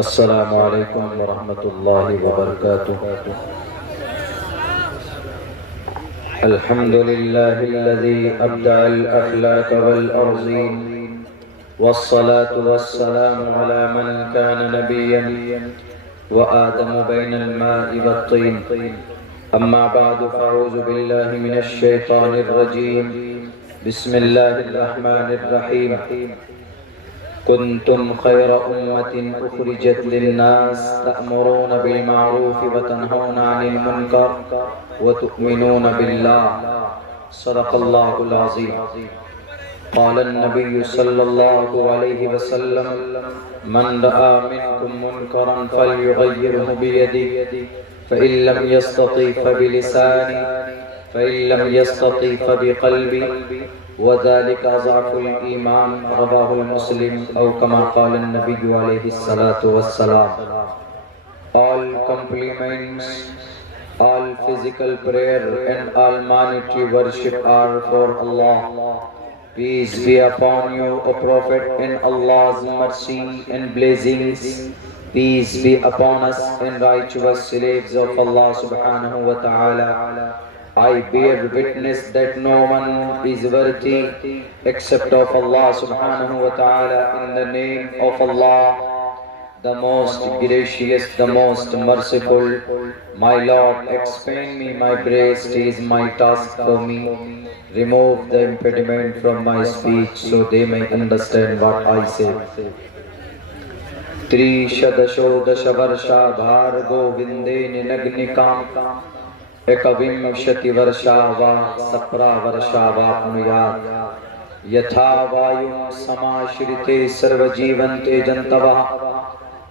السلام علیکم ورحمۃ اللہ وبرکاتہ۔ الحمد للہ الذی ابدع الاخلاق والارضین والصلاة والسلام علی من کان نبیا وآدم بین الماء والطین۔ اما بعد فاعوذ باللہ من الشیطان الرجیم۔ بسم اللہ الرحمن الرحیم۔ كنتم خير أمة أخرجت للناس تأمرون بالمعروف وتنهون عن المنكر وتؤمنون بالله صدق الله العظيم۔ قال النبي صلى الله عليه وسلم من رأى منكم منكرا فليغيره بيده فإن لم يستطع فبلسانه فإن لم يستطع فبقلبه وذلك ضعف الإيمان رواه المسلم أو كما قال النبي عليه الصلاة والسلام۔ All compliments, all physical prayer and all monetary worship are for Allah. Peace be upon you, O Prophet, and Allah's mercy and blessings. Peace be upon us and righteous slaves of Allah subhanahu wa ta'ala. I bear witness that no one is worthy except of Allah subhanahu wa ta'ala. In the name of Allah, the most gracious, the most merciful. My Lord, expand me my breast is my task for me. Remove the impediment from my speech so they may understand what I say. Trishadashodasha varsha bhargo vindene nagnikam ekavimshati varsha va sapra varsha vapnuyat yatha vayum samashrite sarvajivante jantavah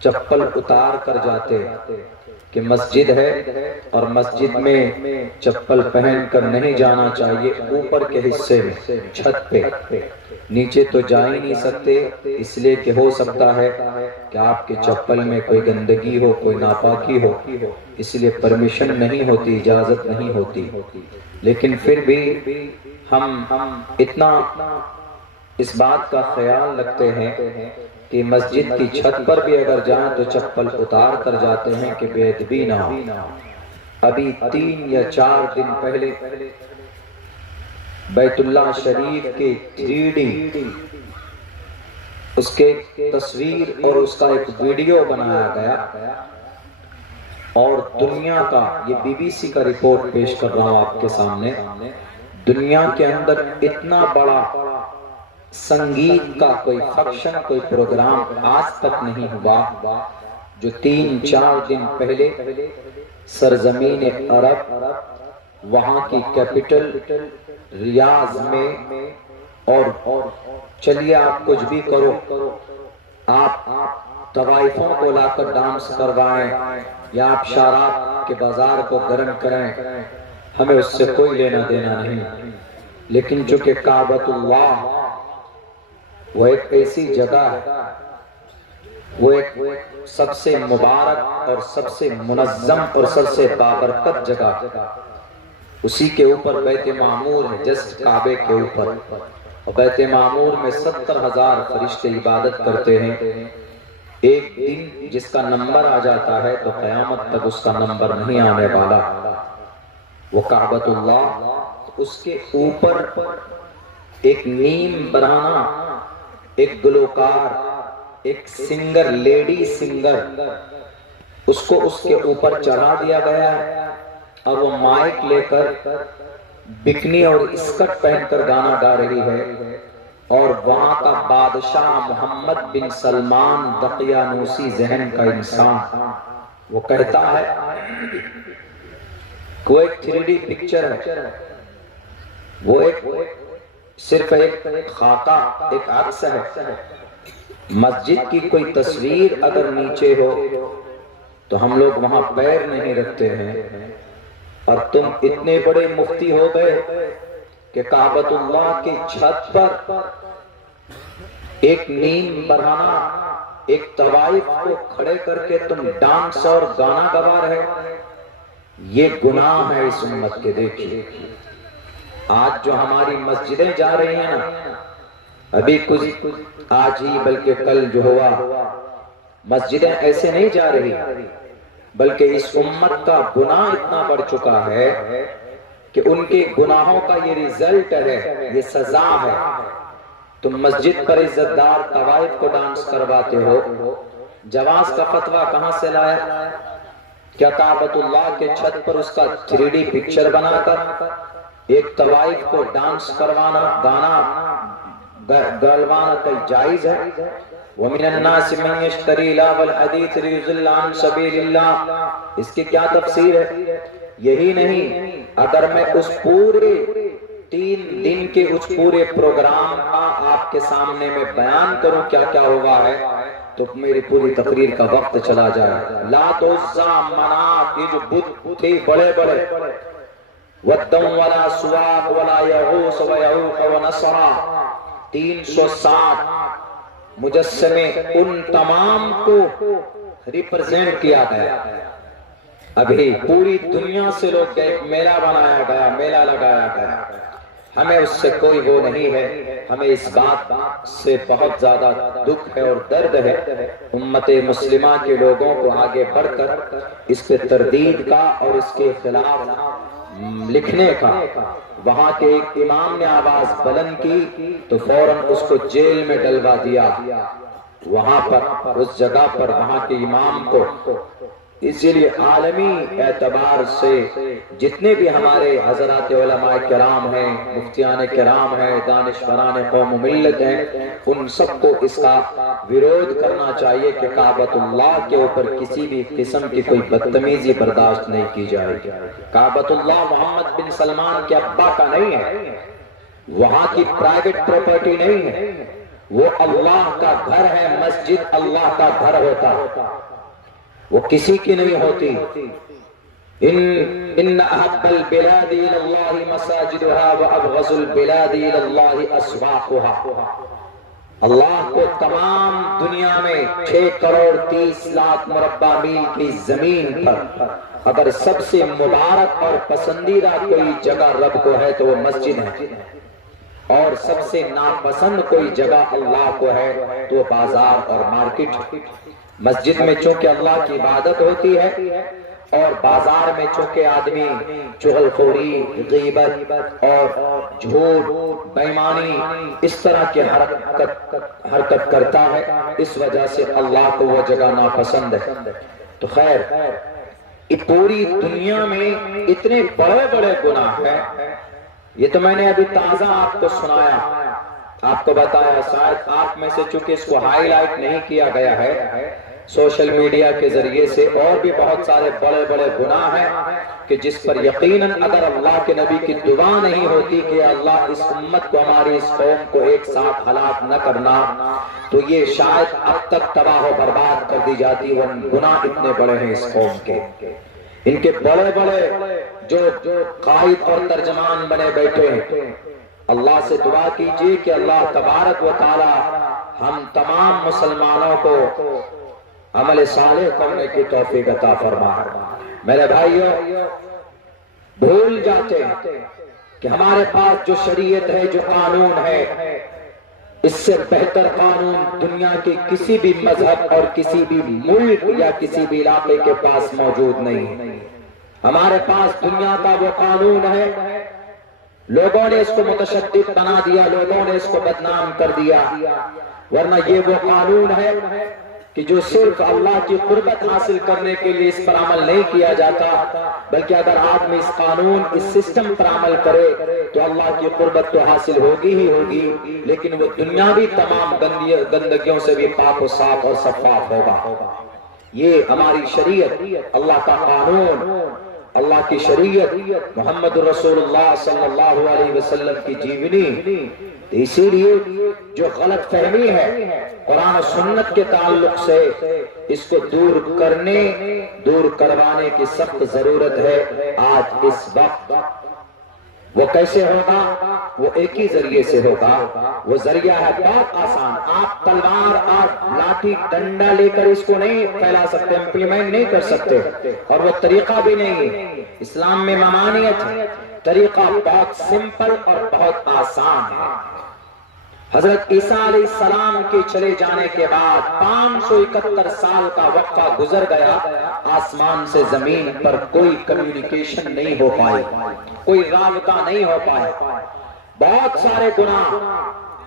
چپل اتار کر جاتے کہ مسجد ہے اور مسجد میں چپل پہن کر نہیں جانا چاہیے، اوپر کے حصے میں چھت پہ، نیچے تو جا ہی نہیں سکتے، اس لیے کہ ہو سکتا ہے کہ آپ کے چپل میں کوئی گندگی ہو، کوئی ناپاکی ہو، اس لیے پرمیشن نہیں ہوتی، اجازت نہیں ہوتی۔ لیکن پھر بھی ہم اتنا اس بات کا خیال رکھتے ہیں کہ مسجد کی چھت پر بھی اگر جائیں تو چپل اتار کر جاتے ہیں کہ بے ادبی نہ ہو۔ ابھی 3 یا 4 دن پہلے بیت اللہ شریف کے 3D اس کے تصویر اور اس کا ایک ویڈیو بنایا گیا، اور دنیا کا، یہ BBC کا رپورٹ پیش کر رہا ہوں آپ کے سامنے، دنیا کے اندر اتنا بڑا سنگیت کا کوئی فنکشن، کوئی پروگرام آج تک نہیں ہوا جو 3-4 دن پہلے سرزمین عرب، وہاں کی کیپٹل ریاض میں، اور چلیے آپ کچھ بھی کرو، آپ طوائفوں کو لا کر ڈانس کروائیں یا آپ شارات کے بازار کو گرم کریں، ہمیں اس سے کوئی لینا دینا نہیں۔ لیکن جو کہ کعبۃ اللہ وہ ایک ایسی جگہ ہے، وہ ایک سب سے مبارک اور سب سے منظم اور سب سے بابرکت جگہ، اسی کے اوپر بیت معمور ہے، جسٹ کعبے کے اوپر، اور بیت معمور میں 70,000 فرشتے عبادت کرتے ہیں۔ ایک دن جس کا نمبر آ جاتا ہے تو قیامت تک اس کا نمبر نہیں آنے والا، وہ کعبۃ اللہ۔ اس کے اوپر ایک نیم برہنہ، ایک گلوکار، ایک سنگر، لیڈی سنگر، اس کو اس کے اوپر چڑھا دیا گیا ہے، اور وہ مائک لے کر بکنی اور اسکرٹ پہن کر گانا گا رہی ہے، اور وہاں کا بادشاہ محمد بن سلمان دقیانوسی ذہن کا انسان، وہ کہتا ہے کہ وہ ایک 3D پکچر ہے، وہ ایک صرف ایک خاکہ، ایک عکس ہے، مسجد کی کوئی تصویر اگر نیچے ہو تو ہم لوگ وہاں پیر نہیں رکھتے ہیں، اور تم اتنے بڑے مفتی ہو گئے کہ کعبۃ اللہ کی چھت پر ایک نیم برہنہ، ایک طوائف کو کھڑے کر کے تم ڈانس اور گانا گوا رہے، یہ گناہ ہے اس امت کے۔ دیکھیے آج جو ہماری مسجدیں جا رہی ہیں نا، ابھی کچھ آج ہی بلکہ کل جو ہوا، مسجدیں ایسے نہیں جا رہی، بلکہ اس امت کا گناہ اتنا بڑھ چکا ہے کہ ان کے گناہوں کا یہ رزلٹ ہے، یہ سزا ہے۔ تم مسجد پر عزت دار طوائف کو ڈانس کرواتے ہو، جواز کا فتویٰ کہاں سے لایا؟ کیا کعبۃ اللہ کے چھت پر اس کا 3D پکچر بنا کر ایک طوائف کو ڈانس کروانا، گانا گلوانا کوئی جائز ہے؟ وَمِنَ النَّاسِ مَنْ يَشْتَرِي لَهْوَ الْحَدِيثِ لِيُضِلَّ عَنْ سَبِيلِ اللَّهِ۔ اس کی کیا تفسیر ہے؟ یہی نہیں، اگر میں اس پورے 3 دن کے اس پورے پروگرام کا آپ کے سامنے میں بیان کروں کیا کیا ہوا ہے تو میری پوری تقریر کا وقت چلا جائے۔ لات عزا منات، یہ جو بت تھے بڑے بڑے، وَدًّا وَلَا سُوَاعَ وَلَا يَغُوثَ وَيَعُوقَ وَنَسْرًا، 360 مجسمے، ان تمام کو ریپرزینٹ کیا گیا۔ ابھی پوری دنیا سے لوگ ایک میلہ بنایا گیا، میلہ لگایا گیا، ہمیں اس سے کوئی وہ نہیں ہے۔ ہمیں اس بات سے بہت زیادہ دکھ ہے اور درد ہے، امت مسلمہ کے لوگوں کو آگے بڑھ کر اس پہ تردید کا اور اس کے خلاف لکھنے کا۔ وہاں کے ایک امام نے آواز بلند کی تو فوراً اس کو جیل میں ڈلوا دیا، وہاں پر اس جگہ پر وہاں کے امام کو۔ اسی لیے عالمی اعتبار سے جتنے بھی ہمارے حضرات علماء کرام ہیں، مفتیان کرام ہیں، دانشوران قوم و ملت ہیں، ان سب کو اس کا ویرود کرنا چاہیے کہ کعبۃ اللہ کے اوپر کسی بھی قسم کی کوئی بدتمیزی برداشت نہیں کی جائے گی۔ کعبۃ اللہ محمد بن سلمان کے ابا کا نہیں ہے، وہاں کی پرائیویٹ پراپرٹی نہیں ہے، وہ اللہ کا گھر ہے، مسجد اللہ کا گھر ہوتا، وہ کسی کی نہیں ہوتی۔ ان احب البلاد الى اللہ مساجدها وابغض البلاد الى اللہ اسواقها۔ اللہ کو تمام دنیا میں 6,30,00,000 مربع میل کی زمین پر اگر سب سے مبارک اور پسندیدہ کوئی جگہ رب کو ہے تو وہ مسجد ہے، اور سب سے ناپسند کوئی جگہ اللہ کو ہے تو وہ بازار اور مارکیٹ۔ مسجد میں چونکہ اللہ کی عبادت ہوتی ہے، اور بازار میں چونکہ آدمی چغل خوری، غیبت اور جھوٹ، بےایمانی اس طرح کی حرکت کرتا ہے، اس وجہ سے اللہ کو وہ جگہ ناپسند ہے۔ تو خیر، پوری دنیا میں اتنے بڑے بڑے گناہ ہیں، یہ تو میں نے ابھی تازہ آپ کو سنایا، آپ کو بتایا، شاید آپ میں سے چونکہ اس کو ہائی لائٹ نہیں کیا گیا ہے سوشل میڈیا کے ذریعے سے، اور بھی بہت سارے بڑے بڑے گناہ ہیں کہ جس پر یقیناً اگر اللہ کے نبی کی دعا نہیں ہوتی کہ اللہ اس امت کو، ہماری اس قوم کو ایک ساتھ ہلاک نہ کرنا، تو یہ شاید اب تک تباہ و برباد کر دی جاتی۔ وہ گناہ اتنے بڑے ہیں اس قوم کے، ان کے بڑے بڑے جو قائد اور ترجمان بنے بیٹھے ہیں۔ اللہ سے دعا کیجئے کہ اللہ تبارک و تعالی ہم تمام مسلمانوں کو عمل صالح کرنے کی توفیق عطا فرمائے۔ میرے بھائیوں، بھول جاتے ہیں کہ ہمارے پاس جو شریعت ہے، جو قانون ہے، اس سے بہتر قانون دنیا کے کسی بھی مذہب اور کسی بھی ملک یا کسی بھی علاقے کے پاس موجود نہیں۔ ہمارے پاس دنیا کا وہ قانون ہے، لوگوں نے اس کو متشدد بنا دیا، لوگوں نے اس کو بدنام کر دیا، ورنہ یہ وہ قانون ہے کہ جو صرف اللہ کی قربت حاصل کرنے کے لیے اس پر عمل نہیں کیا جاتا، بلکہ اگر آدمی اس قانون، اس سسٹم پر عمل کرے تو اللہ کی قربت تو حاصل ہوگی ہی ہوگی، لیکن وہ دنیاوی تمام گندگیوں سے بھی پاک و صاف اور شفاف ہوگا۔ یہ ہماری شریعت، اللہ کا قانون، اللہ کی شریعت، محمد رسول اللہ صلی اللہ علیہ وسلم کی جیونی۔ اسی لیے جو غلط فہمی ہے قرآن و سنت کے تعلق سے، اس کو دور کروانے کی سخت ضرورت ہے آج اس وقت۔ وہ کیسے ہوگا؟ وہ ایک ہی ذریعے سے ہوگا، وہ ذریعہ ہے بہت آسان۔ آپ تلوار اور لاٹھی ڈنڈا لے کر اس کو نہیں پھیلا سکتے، امپلیمنٹ نہیں کر سکتے، اور وہ طریقہ بھی نہیں ہے۔ اسلام میں ممانعت ہے، طریقہ بہت سمپل اور بہت آسان ہے۔ حضرت عیسیٰ علیہ السلام کے چلے جانے کے بعد 571 سال کا وقفہ گزر گیا، آسمان سے زمین پر کوئی کمیونیکیشن نہیں ہو پائی، کوئی رابطہ نہیں ہو پائے۔ بہت سارے گناہ،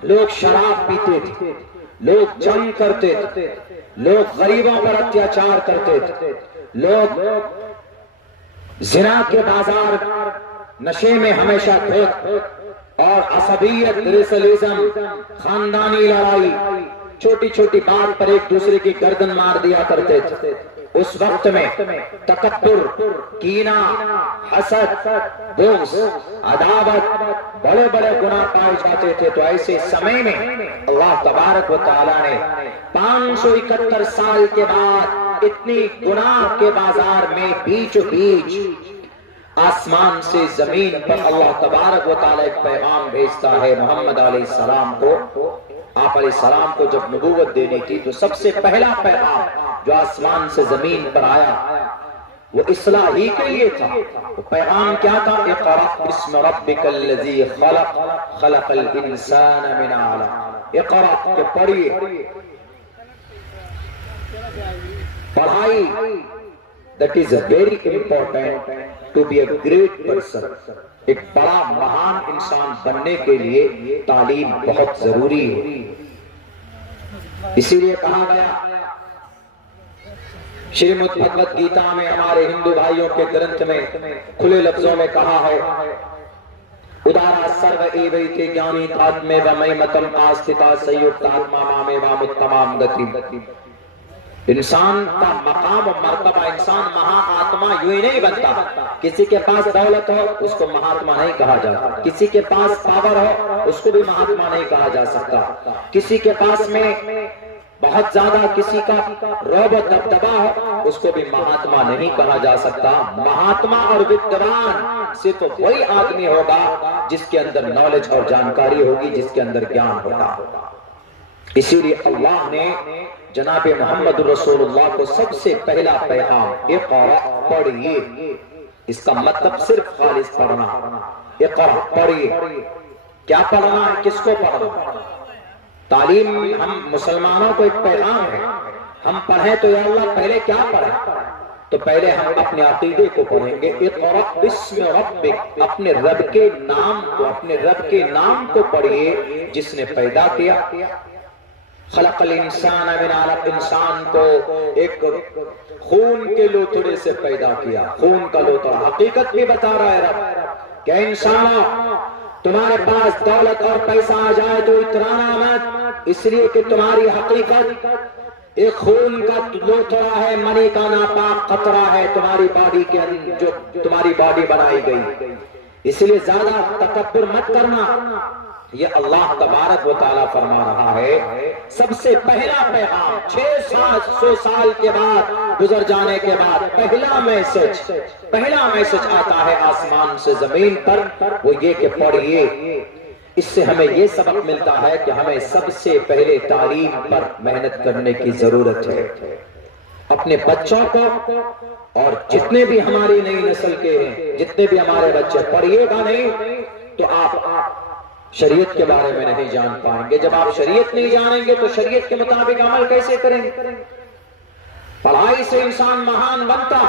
لوگ شراب پیتے تھے، لوگ جنگ کرتے تھے، لوگ غریبوں پر اتیاچار کرتے تھے، لوگ زنا کے بازار، نشے میں ہمیشہ دھوت اور عصبیت، ریسلزم، خاندانی لڑائی، چھوٹی چھوٹی بات پر ایک دوسرے کی گردن مار دیا کرتے تھے۔ اس وقت میں تکبر، کینہ، حسد، بغض، عداوت، بڑے بڑے گناہ پائے جاتے تھے۔ تو ایسے سمے میں اللہ تبارک و تعالیٰ نے 571 سال کے بعد اتنی گناہ کے بازار میں بیچ آسمان سے زمین پر اللہ تبارک و تعالیٰ ایک پیغام بھیجتا ہے محمد علیہ السلام کو۔ آپ علیہ السلام کو جب نبوت دینی تھی تو سب سے پہلا پیغام جو آسمان سے زمین پر آیا وہ اصلاح ہی کے لیے تھا۔ وہ پیغام کیا تھا؟ اقرأ بسم ربک الذی خلق، خلق الانسان من علق۔ اقرأ کہ پڑھیے، پڑھائی، that is a very important to be a great person۔ ایک بڑا مہان انسان بننے کے لیے تعلیم بہت ضروری ہے۔ اسی لیے کہا گیا شریمد بھگوت گیتا میں، ہمارے ہندو بھائیوں کے گرنتھ میں کھلے لفظوں میں کہا ہے، ادارا سرو ایویتے جانی تاتمے ومئی متم آستھتا سیوکتا آتما مامے وامتمام گتی۔ انسان کا مقام و مرتبہ، انسان مہا آتما یوں ہی نہیں بنتا۔ کسی کے پاس دولت ہو اس کو مہاتما نہیں کہا جاتا، کسی کے پاس پاور ہو اس کو بھی مہاتما نہیں کہا جا سکتا، کسی کے پاس میں بہت زیادہ کسی کا رعب و دبدبہ ہو اس کو بھی مہاتما نہیں کہا جا سکتا۔ مہاتما اور ودوان صرف وہی آدمی ہوگا جس کے اندر نالج اور جانکاری ہوگی، جس کے اندر گیان ہوگا۔ اسی لیے اللہ نے جناب محمد رسول اللہ کو سب سے پہلا پیغام اقرأ پڑھیے، اس کا مطلب صرف خالص پڑھنا۔ اقرأ پڑھیے، کیا پڑھنا ہے، کس کو پڑھنا؟ تعلیم ہم مسلمانوں کو ایک پیغام ہے، ہم پڑھیں تو یا اللہ پہلے کیا پڑھیں؟ تو پہلے ہم اپنے عقیدے کو پڑھیں گے۔ اقرأ بسم ربک، اپنے رب کے نام کو، اپنے رب کے نام کو پڑھیے جس نے پیدا کیا۔ خلق الانسان من علق، انسان کو ایک خون کے لوتھڑے سے پیدا کیا، خون کا لوتھڑا۔ حقیقت بھی بتا رہا ہے رب کہ انسانوں تمہارے پاس دولت اور پیسہ آ جائے تو اترانا مت، اس لیے کہ تمہاری حقیقت ایک خون کا لوتھڑا ہے، منی کا ناپاک قطرہ ہے تمہاری باڈی کے اندر، جو تمہاری باڈی بنائی گئی۔ اس لیے زیادہ تکبر مت کرنا، یہ اللہ تبارک و تعالیٰ فرما رہا ہے۔ سب سے پہلا پیغام 600 سال کے بعد گزر جانے کے بعد پہلا میسج آتا ہے آسمان سے زمین پر، وہ یہ کہ پڑھیے۔ اس سے ہمیں یہ سبق ملتا ہے کہ ہمیں سب سے پہلے تعلیم پر محنت کرنے کی ضرورت ہے۔ اپنے بچوں کو اور جتنے بھی ہماری نئی نسل کے ہیں، جتنے بھی ہمارے بچے، پڑھیے گا نہیں تو آپ شریعت کے بارے میں نہیں جان پائیں گے۔ جب آپ شریعت نہیں جانیں گے تو شریعت کے مطابق عمل کیسے کریں گے؟ پڑھائی سے انسان مہان بنتا،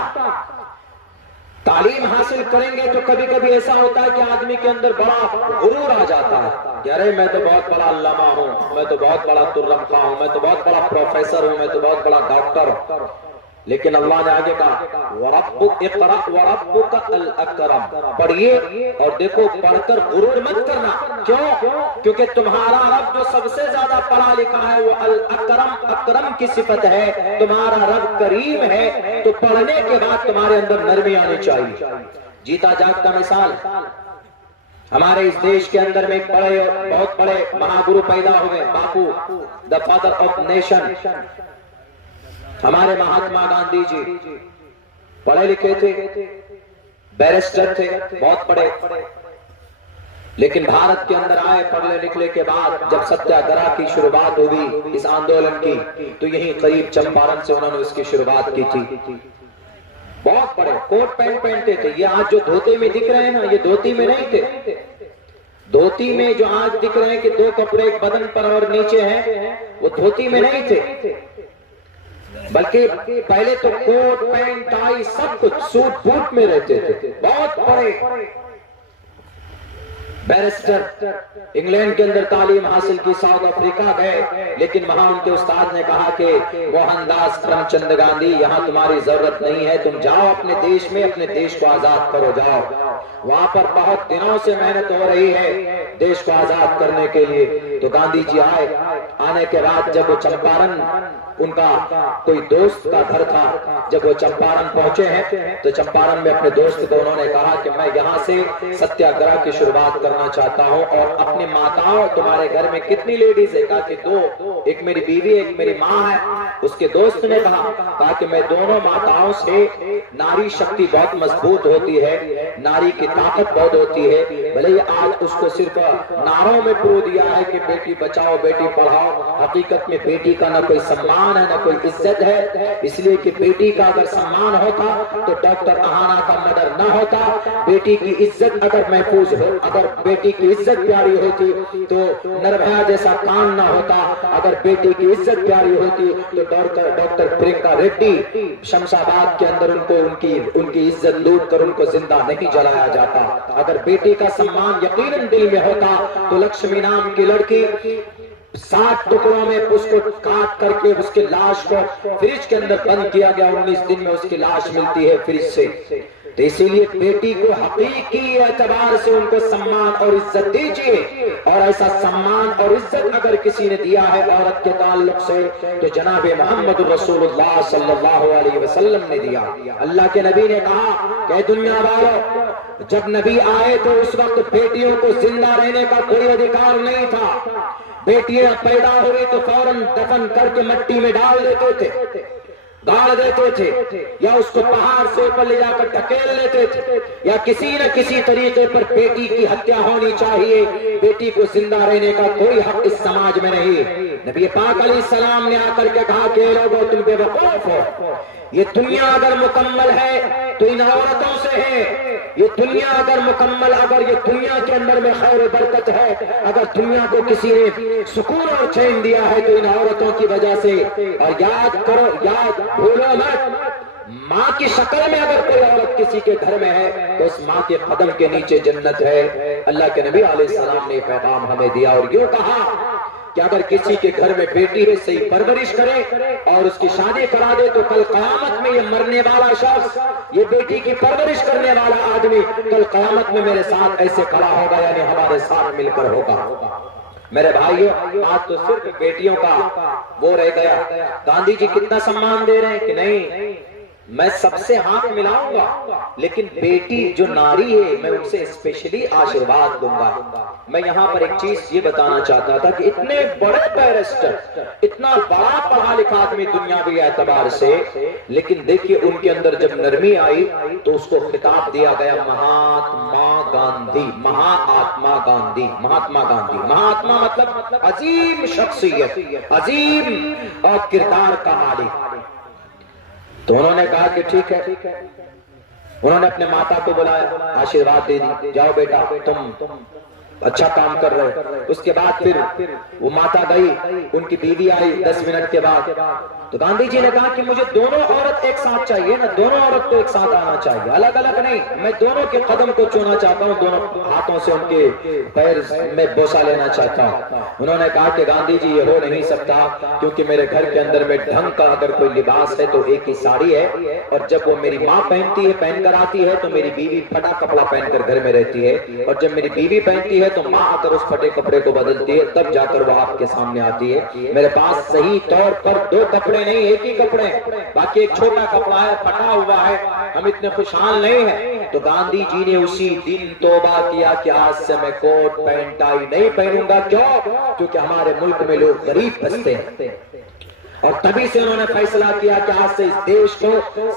تعلیم حاصل کریں گے تو کبھی کبھی ایسا ہوتا ہے کہ آدمی کے اندر بڑا غرور آ جاتا ہے کہ ارے میں تو بہت بڑا علامہ ہوں، میں تو بہت بڑا ترم خواہ ہوں، میں تو بہت بڑا پروفیسر ہوں، میں تو بہت بڑا ڈاکٹر ہوں۔ لیکن اللہ نے آگے کہا وَرَبُّكَ اقرأ وَرَبُّكَ الْأَكْرَمُ، پڑھیے اور دیکھو، پڑھ کر غرور مت کرنا۔ کیوں؟ کیونکہ تمہارا رب جو سب سے زیادہ پڑھا لکھا ہے وہ الاکرم، اکرم کی صفت ہے، تمہارا رب کریم ہے۔ تو پڑھنے کے بعد تمہارے اندر نرمی آنی چاہیے۔ جیتا جاگتا مثال، ہمارے اس دیش کے اندر میں ایک بڑے اور بہت بڑے مہاگرو پیدا ہوئے، Bapu the father of nation, ہمارے مہاتما گاندھی جی پڑھے لکھے تھے، بیرسٹر تھے، بہت پڑھے، لیکن بھارت کے اندر آئے پڑھنے لکھنے کے بعد جب ستیہ گرہ کی شروعات ہوئی اس آندولن کی، تو یہیں قریب چمپارن سے انہوں نے اس کی شروعات کی تھی۔ بہت پڑھے، کوٹ پینٹ پہنتے تھے، یہ آج جو دھوتی میں دکھ رہے ہیں نا، یہ دھوتی میں نہیں تھے۔ دھوتی میں جو آج دکھ رہے ہیں کہ دو کپڑے ایک بدن پر اور نیچے ہیں، وہ دھوتی میں نہیں تھے، بلکہ پہلے تو کوٹ پینٹ ٹائی سب کچھ سوٹ بوٹ میں رہتے تھے۔ بہت بڑے بیرسٹر، انگلینڈ کے اندر تعلیم حاصل کی، ساؤتھ افریقہ گئے، لیکن وہاں ان کے استاد نے کہا کہ موہن داس کرم چند گاندھی یہاں تمہاری ضرورت نہیں ہے، تم جاؤ اپنے دیش میں، اپنے دیش کو آزاد کرو، جاؤ۔ وہاں پر بہت دنوں سے محنت ہو رہی ہے دیش کو آزاد کرنے کے لیے۔ تو گاندھی جی آئے، آنے کے بعد جب وہ چمپارن، ان کا کوئی دوست کا گھر تھا، جب وہ چمپارن پہنچے ہیں تو چمپارن میں اپنے دوست کو انہوں نے کہا کہ میں یہاں سے ستیہ گرہ کی شروعات کرنا چاہتا ہوں، اور اپنی ماتاؤں، تمہارے گھر میں کتنی لیڈیز ہے؟ کہا کہ دو، ایک میری بیوی ایک میری ماں ہے۔ اس کے دوست نے کہا کہ میں دونوں ماتاؤں سے، ناری شکتی بہت مضبوط ہوتی ہے، ناری کی طاقت بہت ہوتی ہے، بھلے یہ آج اس کو صرف نعروں میں پرو دیا ہے کہ بیٹی بچاؤ بیٹی پڑھاؤ، حقیقت میں بیٹی کا نہ کوئی سمان ہے نہ کوئی عزت ہے، اس لیے کہ بیٹی کا اگر سمان ہوتا تو ڈاکٹر اہانا کا مدر نہ ہوتا، بیٹی کی عزت اگر محفوظ ہو، اگر بیٹی کی عزت پیاری ہوتی تو نربھیا جیسا کان نہ ہوتا، اگر بیٹی کی عزت پیاری ہوتی تو ڈاکٹر پرینکا ریڈی شمشاباد کے اندر ان کی عزت لوٹ کر ان کو زندہ نہیں جلایا جاتا، اگر بیٹی کا سمان یقیناً دل میں ہوتا تو لکشمی نام کی لڑکی 60 ٹکڑوں میں اس کو کاٹ کر کے اس کے لاش کو فریج کے اندر بند کیا گیا، 19 دن میں اس کی لاش ملتی ہے فریج سے۔ تو اسی لیے بیٹی کو حقیقی اعتبار سے ان کو سمان اور عزت دیجیے، اور ایسا سمان اور عزت اگر کسی نے دیا ہے عورت کے تعلق سے تو جناب محمد رسول اللہ صلی اللہ علیہ وسلم نے دیا۔ اللہ کے نبی نے کہا کہ دنیا والو، جب نبی آئے تو اس وقت بیٹیوں کو زندہ رہنے کا کوئی ادھیکار نہیں تھا، بیٹیاں پیدا ہوئی تو فوراً دفن کر کے مٹی میں ڈال دیتے تھے، گاڑ دیتے تھے، یا اس کو پہاڑ سے اوپر لے جا کر ڈھکیل لیتے تھے، یا کسی نہ کسی طریقے پر بیٹی کی ہتیا ہونی چاہیے، بیٹی کو زندہ رہنے کا کوئی حق اس سماج میں نہیں۔ نبی پاک علیہ السلام نے آ کر کے کہا کہ لوگوں تم بے وقوف ہو، یہ دنیا اگر مکمل ہے تو ان عورتوں سے ہے، یہ دنیا اگر مکمل، اگر یہ دنیا کے اندر میں خیر و برکت ہے، اگر دنیا کو کسی نے سکون اور چین دیا ہے تو ان عورتوں کی وجہ سے۔ اور یاد کرو، یاد بھولو مت، ماں کی شکل میں اگر کوئی عورت کسی کے گھر میں ہے تو اس ماں کے قدم کے نیچے جنت ہے۔ اللہ کے نبی علیہ السلام نے پیغام ہمیں دیا اور یوں کہا کہ اگر کسی کے گھر میں بیٹی ہے صحیح پرورش کرے اور اس کی شادی کرا دے تو کل قیامت میں یہ مرنے والا شخص، یہ بیٹی کی پرورش کرنے والا آدمی کل قیامت میں میرے ساتھ ایسے کھڑا ہوگا، یعنی ہمارے ساتھ مل کر ہوگا۔ میرے بھائیو، آج تو صرف بیٹیوں کا وہ رہ گیا، گاندھی جی کتنا سمان دے رہے ہیں کہ نہیں، میں سب سے ہاتھ ملاؤں گا، لیکن بیٹی جو ناری ہے میں ان سے اسپیشلی آشیرواد دوں گا۔ میں یہاں پر ایک چیز یہ بتانا چاہتا تھا کہ اتنے بڑے بیرسٹر، اتنا بڑا پڑھا لکھا آدمی دنیاوی اعتبار سے، لیکن دیکھیے ان کے اندر جب نرمی آئی تو اس کو خطاب دیا گیا مہاتما گاندھی، مہاتما گاندھی، مہاتما گاندھی۔ مہاتما مطلب عظیم شخصیت، عظیم اور کردار کا مالک۔ تو انہوں نے کہا کہ ٹھیک ہے، انہوں نے اپنے ماتا کو بلایا، آشیرواد دے دی، جاؤ بیٹا تم اچھا کام کر رہے۔ اس کے بعد پھر وہ ماتا گئی، ان کی بیوی آئی 10 منٹ کے بعد، تو گاندھی جی نے کہا کہ مجھے دونوں عورت ایک ساتھ چاہیے نا، دونوں عورت کو ایک ساتھ آنا چاہیے، الگ الگ نہیں، میں دونوں کے قدم کو چھونا چاہتا ہوں، دونوں ہاتھوں سے ان کے پیر میں بوسہ لینا چاہتا ہوں۔ انہوں نے کہا کہ گاندھی جی یہ ہو نہیں سکتا، کیونکہ میرے گھر کے اندر میں ڈھنگ کا اگر کوئی لباس ہے تو ایک ہی ساڑی ہے، اور جب وہ میری ماں پہنتی ہے، پہن کر آتی ہے، تو میری بیوی پھٹا کپڑا پہن کر گھر میں رہتی ہے، اور جب میری بیوی پہنتی ہے تو ماں اگر اس پھٹے کپڑے کو بدلتی ہے تب جا کر وہ آپ کے سامنے آتی ہے۔ میرے پاس صحیح طور پر 2 کپڑے نہیں، ایک ہی کپڑے، باقی ایک چھوٹا کپڑا ہے، پھٹا ہوا ہے، ہم اتنے خوشحال نہیں ہیں۔ تو گاندھی جی نے اسی دن توبہ کیا کہ آج سے میں کوٹ پینٹ ٹائی نہیں پہنوں گا۔ کیوں؟ کیونکہ ہمارے ملک میں لوگ غریب بستے ہیں، اور تبھی سے انہوں نے فیصلہ کیا کہ آج سے اس دیش کو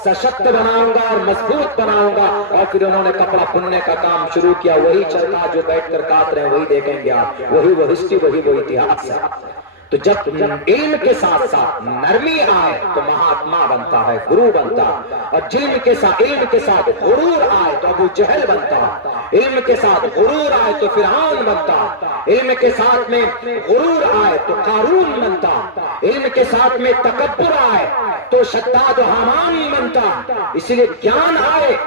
سشکت بناؤں گا اور مضبوط بناؤں گا، اور پھر انہوں نے کپڑا بننے کا کام شروع کیا۔ وہی چرخا جو بیٹھ کر کاٹ رہے ہیں وہی دیکھیں گے آپ، وہی وہ ہسٹری، وہی وہ اتہاس ہے۔ تو جب علم کے ساتھ ساتھ نرمی آئے تو مہاتما بنتا ہے، گرو بنتا ہے، اور علم کے ساتھ غرور آئے تو ابو جہل بنتا ہے، علم کے ساتھ غرور آئے تو فرعون بنتا ہے، علم کے ساتھ میں غرور آئے تو قارون بنتا، علم کے ساتھ میں تکبر آئے تو شداد و حامان بنتا۔ اس لیے گیان آئے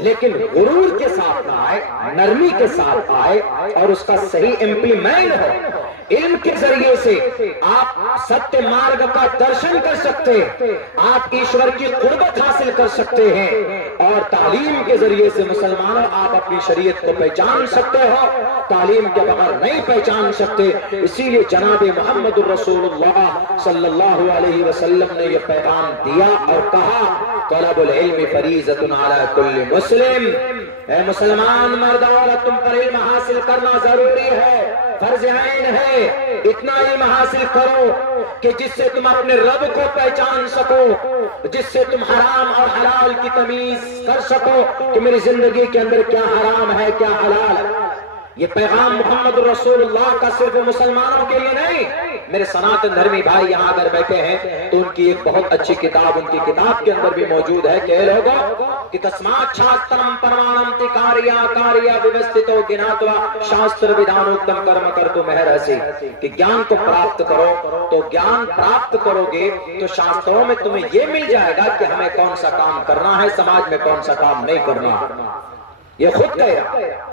لیکن غرور کے ساتھ نہ آئے، نرمی کے ساتھ آئے اور اس کا صحیح امپلیمنٹ ہو۔ علم کے ذریعے سے آپ ستیہ مارگ کا درشن کر سکتے ہیں، آپ ایشور کی قربت حاصل کر سکتے ہیں، اور تعلیم کے ذریعے سے مسلمانوں آپ اپنی شریعت کو پہچان سکتے ہو، تعلیم کے بغیر نہیں پہچان سکتے۔ اسی لیے جناب محمد الرسول اللہ صلی اللہ علیہ وسلم نے یہ پیغام دیا اور کہا طلب العلم فریضۃ علی کل مسلم، اے مسلمان مرد عورت تم پر علم حاصل کرنا ضروری ہے، فرض عین ہے۔ اتنا علم حاصل کرو کہ جس سے تم اپنے رب کو پہچان سکو، جس سے تم حرام اور حلال کی تمیز کر سکو کہ میری زندگی کے اندر کیا حرام ہے کیا حلال ہے۔ یہ پیغام محمد رسول اللہ کا صرف مسلمانوں کے لیے نہیں، میرے سناتن دھرمی بھائی یہاں اگر بیٹھے ہیں تو ان کی ایک بہت اچھی کتاب ان کی کتاب کے اندر بھی موجود ہے کہ لوگوں کہ تسمات شاسترم پرمانم تی کاریا کاریا ویوستھتو گناتوا شاستر ودانوکتم کرم کرتو مہرسی، کہ گیان کو پراپت کرو تو گیان پراپت کرو گے تو شاستروں میں تمہیں یہ مل جائے گا کہ ہمیں کون سا کام کرنا ہے، سماج میں کون سا کام نہیں کرنا۔ یہ خود کہہ رہا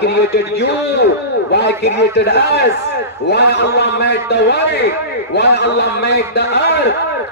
created you? Why created us? Why Allah made the world? Why Allah made the earth?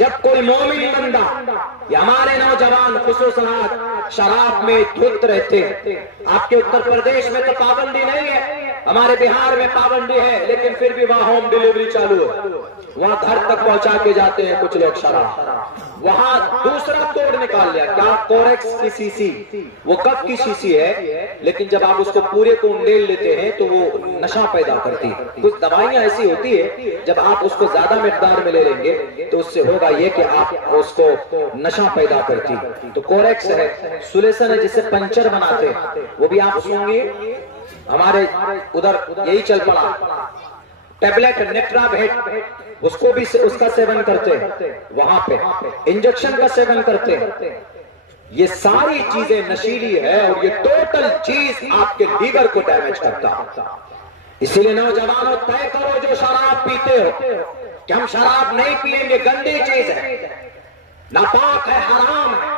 جب کوئی مومن بندہ یا ہمارے نوجوان خصوصاً شراب میں دھت رہتے ہیں. آپ کے اتر پردیش میں تو پابندی نہیں ہے، ہمارے بہار میں پابندی ہے، لیکن پھر بھی وہاں ہوم ڈیلیوری چالو ہے، وہاں گھر تک پہنچا کے جاتے ہیں کچھ لوگ شراب. وہاں دوسرا توڑ نکال لیا کیا کورکس کی شیشی، وہ کب کی شیشی ہے، لیکن جب آپ اس کو پورے کو انڈیل لیتے ہیں تو وہ نشہ پیدا کرتی ہے. کچھ دوائیاں ایسی ہوتی ہے جب آپ اس کو زیادہ مقدار میں لے لیں گے تو اس سے ہوگا یہ کہ آپ اس کو نشہ پیدا کرتی. تو کورکس ہے، سولیسن ہے جسے پنچر بناتے ہیں، وہ بھی آپ سنیں گے ہمارے ادھر یہی چل پڑا. ٹیبلٹ نیٹرا بھیٹ، اس کو بھی اس کا سیون کرتے ہیں، وہاں پہ انجیکشن کا سیون کرتے ہیں. یہ ساری چیزیں نشیلی ہے اور یہ ٹوٹل چیز آپ کے لیور کو ڈیمیج کرتا ہے. اسی لیے نوجوانوں طے کرو جو شراب پیتے ہو کہ ہم شراب نہیں پیئیں گے، گندی چیز ہے، ناپاک ہے، حرام ہے.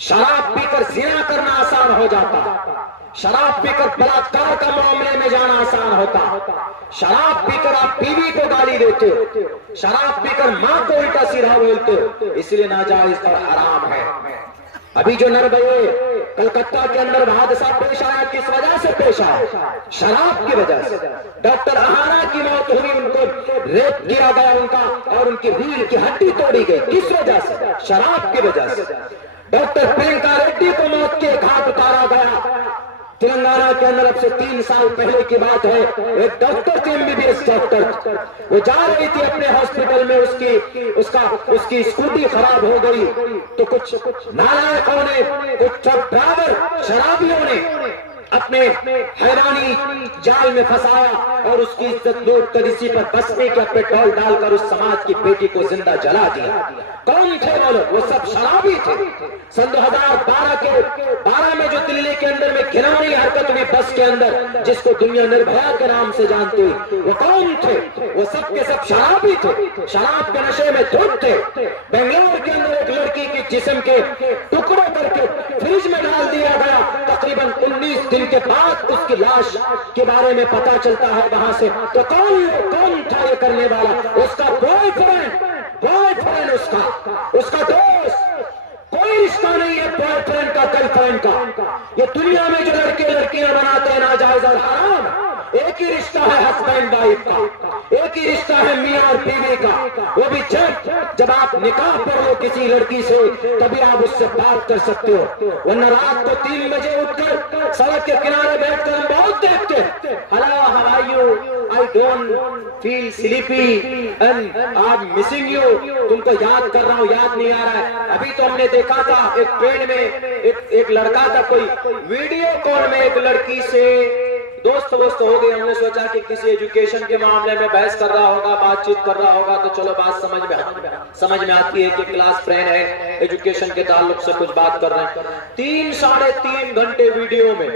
شراب پی کر زنا کرنا آسان ہو جاتا، شراب پی کر بلاತ್ಕಾರ کا معاملے میں جانا آسان ہوتا، شراب پی کر آپ بیوی کو گالی دیتے ہو، شراب پی کر ماں کو الٹا سیدھا بولتے ہو، اس لیے ناجائز اور حرام ہے. ابھی جو نربھئے کلکتہ کے اندر حادثہ پیش آیا کس وجہ سے پیش آیا؟ شراب کی وجہ سے. ڈاکٹر اہانا کی موت ہوئی، ان کو ریپ کیا گیا ان کا اور ان کی ریڑھ کی ہڈی توڑی گئی، کس وجہ سے؟ شراب کی وجہ سے. ڈاکٹر پرینکا ریڈی کو موت کے گھاٹ اتارا گیا. تلنگانہ کے اندر اب سے 3 سال پہلے کی بات ہے، ایک ڈاکٹر تھی، MBBS ڈاکٹر، وہ جا رہی تھی اپنے ہاسپٹل میں، اس کی اسکوٹی خراب ہو گئی تو کچھ نالائقوں نے، کچھ ڈرائیور شرابیوں نے اپنے حیرانی جال میں پھنسایا اور اس کی عزت لوٹ کر اسی پر بسنے کا پیٹرول ڈال کر اس سماج کی بیٹی کو زندہ جلا دیا. کون تھے وہ لوگ؟ وہ سب شرابی تھے. سن 2012 میں جو دلی کے اندر میں گھناؤنی حرکت ہوئی بس کے اندر، جس کو دنیا نربھیا کے نام سے جانتی، وہ کون تھے؟ وہ سب کے سب شرابی تھے، شراب کے نشے میں دھت تھے. بنگلور کے اندر ایک لڑکی کی جسم کے ٹکڑے کر کے فریج میں ڈال دیا گیا. تقریباً 19 دن کے بعد اس کی لاش کے بارے میں پتا چلتا ہے وہاں سے. تو کون تھا یہ کرنے والا؟ اس کا بوائے فرینڈ، اس کا دوست. کوئی رشتہ نہیں ہے بوائے فرینڈ کا، گرل فرینڈ کا. یہ دنیا میں جو لڑکے لڑکیاں بناتے ہیں ناجائز اور حرام، ایک ہی رشتہ ہے ہسبینڈ وائف کا، ایک ہی رشتہ ہے میاں اور بیوی کا. وہ بھی جب آپ نکاح پر ہو کسی لڑکی سے تبھی آپ اس سے بات کر سکتے ہو، ورنہ رات کو 3 بجے اٹھ کر سڑک کے کنارے بیٹھ کر ہم بہت دیکھتے ہیں، hello how are you, I don't feel sleepy and I am missing you, تم کو یاد کر رہا ہوں، یاد نہیں آ رہا ہے. ابھی تو ہم نے دیکھا تھا ایک ٹرین میں ایک لڑکا تھا، کوئی ویڈیو کال میں ایک لڑکی سے دوست ہو گئے. ہم نے سوچا کہ کسی ایجوکیشن کے معاملے میں بحث کر رہا ہوگا، بات چیت کر رہا ہوگا، تو چلو بات سمجھ میں آتی ہے کہ کلاس فرینڈ ہے، ایجوکیشن کے تعلق سے کچھ بات کر رہے ہیں. 3-3.5 گھنٹے ویڈیو میں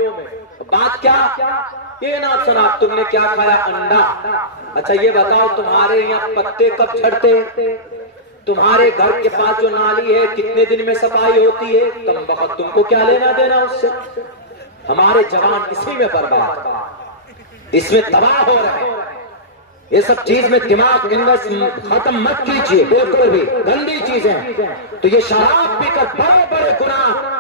بات کیا؟ یہ نا سنا تم نے کیا کھایا؟ انڈا. اچھا یہ بتاؤ تمہارے یہاں پتے کب جھڑتے؟ تمہارے گھر کے پاس جو نالی ہے کتنے دن میں صفائی ہوتی ہے؟ تم بہت، تم کو کیا لینا دینا اس سے؟ ہمارے جوان اسی میں برباد، اس میں تباہ ہو رہے ہیں. یہ سب چیز میں دماغ ختم مت کیجیے، بالکل بھی گندی چیزیں. تو یہ شراب پی کر بڑے بڑے گناہ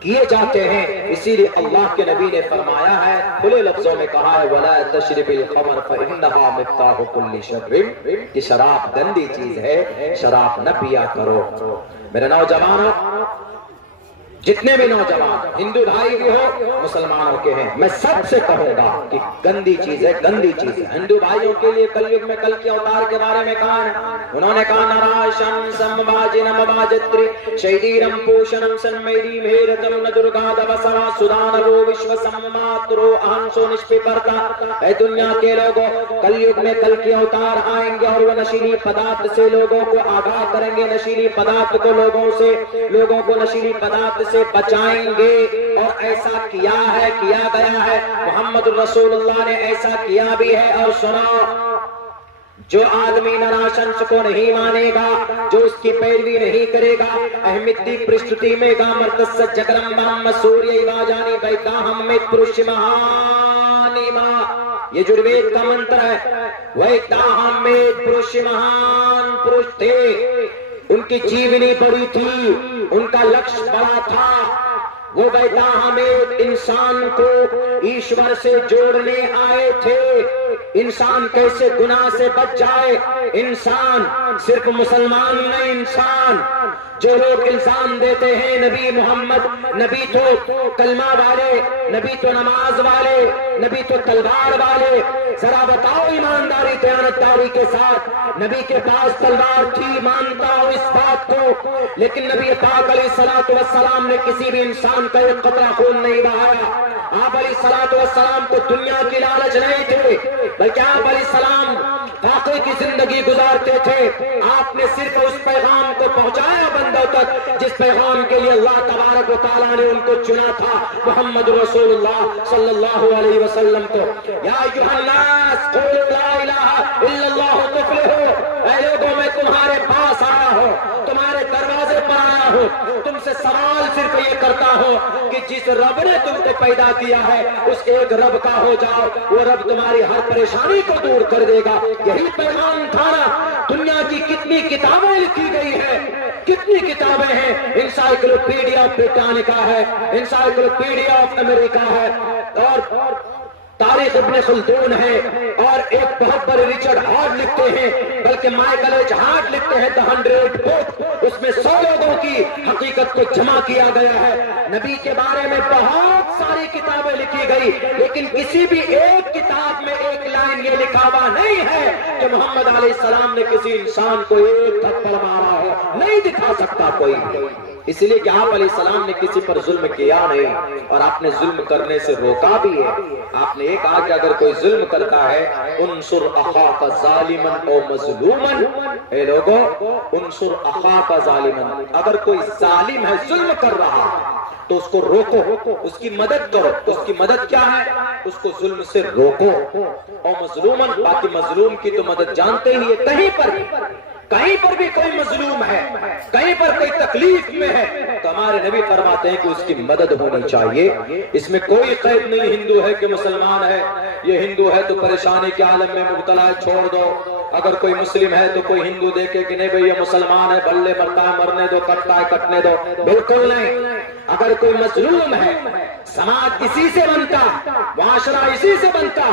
کیے جاتے ہیں. اسی لیے اللہ کے نبی نے فرمایا ہے، کھلے لفظوں میں کہا ہے، وَلَا تَشْرِبِ الْخَمْرَ فَإِنَّهَا مِفْتَاحُ كُلِّ شَرٍّ، کہ شراب گندی چیز ہے، شراب نہ پیا کرو. میرے نوجوانوں، جتنے بھی نوجوان ہندو بھائی بھی ہو، مسلمانوں کے ہیں، میں سب سے کہوں گا کہ گندی چیز ہے، گندی چیز ہے. ہندو بھائیوں کے لیے کل یگ میں کل کے اوتار کے بارے میں کہا ہے، انہوں نے کہا نراشم سمباجنم باجتری شیدیرم پوشنم سنمیری مہیرتم ندرگا دوسوا سدانرو وشو سمماترو اہنسو نشپی پرتا. اے دنیا کے لوگوں، کل یگ میں کل کے اوتار آئیں گے اور وہ نشیلی پدارت سے لوگوں کو آگاہ کریں گے، نشیلی پدارت کو لوگوں کو نشیلی پدارت سے بچائیں گے. اور ایسا کیا گیا ہے، محمد الرسول اللہ نے ایسا کیا بھی ہے. اور سنا، جو آدمی نراشنس کو نہیں مانے گا، جو اس کی پیروی نہیں کرے گا، احمدی پرستتی میں گا مرتس جگرم بام سوریہ واجانی بیتا ہمت پرش مہانی ماں، یہ جڑوید کا منتر ہے. ویتا ہمت پرش مہان پرش تھے، ان کی جیونی بڑی تھی، ان کا لکش بڑا تھا. وہ بیتاہم ایک انسان کو ایشور سے جوڑنے آئے تھے. انسان کیسے گناہ سے بچ جائے. انسان صرف مسلمان نہیں، انسان جو لوگ الزام دیتے ہیں نبی محمد نبی تو کلمہ والے، نبی تو نماز والے، نبی تو تلوار والے، ذرا بتاؤ ایمانداری دیانتداری کے ساتھ، نبی کے پاس تلوار تھی، مانتا ہوں اس بات کو، لیکن نبی پاک علیہ الصلوۃ والسلام نے کسی بھی انسان کا ایک قطرہ خون نہیں بہایا. آپ علیہ الصلوۃ والسلام کو دنیا کی لالچ نہیں تھے، بلکہ آپ علیہ السلام واقعی کی زندگی گزارتے تھے. آپ نے صرف اس پیغام کو پہنچایا بندوں تک جس پیغام کے لیے اللہ تبارک و تعالیٰ نے ان کو چنا تھا، محمد رسول اللہ صلی اللہ علیہ وسلم کو. یا ایھا الناس قولوا لا الہ الا اللہ تفلحوا. اے لوگوں میں تمہارے پاس آیا ہوں، تمہارے دروازے پر آیا ہوں، تم سے سوال صرف یہ کرتا ہوں کہ جس رب نے تم کو پیدا کیا ہے اس ایک رب کا ہو جاؤ، وہ رب تمہاری ہر پریشانی کو دور کر دے گا. یہی پیغام تھا نا. دنیا کی کتنی کتابیں لکھی گئی ہیں، کتنی کتابیں ہیں. انسائکلوپیڈیا بریٹانیکا ہے، انسائکلوپیڈیا آف امریکہ ہے، اور تاریخ ابن خلدون ہے، اور ایک بہت بڑے ریچرڈ ہارٹ لکھتے ہیں، بلکہ مائیکل ایچ ہارٹ لکھتے ہیں 100 بک. اس میں 100 لوگوں کی حقیقت کو جمع کیا گیا ہے. نبی کے بارے میں بہت ساری کتابیں لکھی گئی، لیکن کسی بھی ایک کتاب میں ایک لائن یہ لکھا ہوا نہیں ہے کہ محمد علیہ السلام نے کسی انسان کو ایک تھپڑ مارا ہو. نہیں دکھا سکتا کوئی، اس لیے کہ آپ علیہ السلام نے کسی پر ظلم کیا نہیں، اور آپ نے ظلم کرنے سے روکا بھی ہے. آپ نے ایک آج اگر کوئی ظلم کرتا ہے، انصر اخاک ظالما او مظلوما. اے لوگوں، انصر اخاک ظالما، اگر کوئی ظالم ہے، ظلم کر رہا ہے تو اس کو روکو، اس کی مدد کرو. اس کی مدد کیا ہے؟ اس کو ظلم سے روکو. او مظلوما، باقی مظلوم کی تو مدد جانتے ہی ہے. کہیں پر بھی کوئی مظلوم ہے، کہیں پر کوئی تکلیف میں ہے تو ہمارے نبی فرماتے ہیں کہ اس کی مدد ہونی چاہیے. اس میں کوئی قید نہیں ہندو ہے کہ مسلمان ہے، یہ ہندو ہے تو پریشانی کے عالم میں مبتلا ہے، چھوڑ دو. اگر کوئی مسلم ہے تو کوئی ہندو دیکھے کہ نہیں بھئی یہ مسلمان ہے، بلے مرتا ہے مرنے دو، کٹتا ہے کٹنے دو. بالکل نہیں. اگر کوئی مظلوم ہے، سماج اسی سے بنتا، معاشرہ اسی سے بنتا.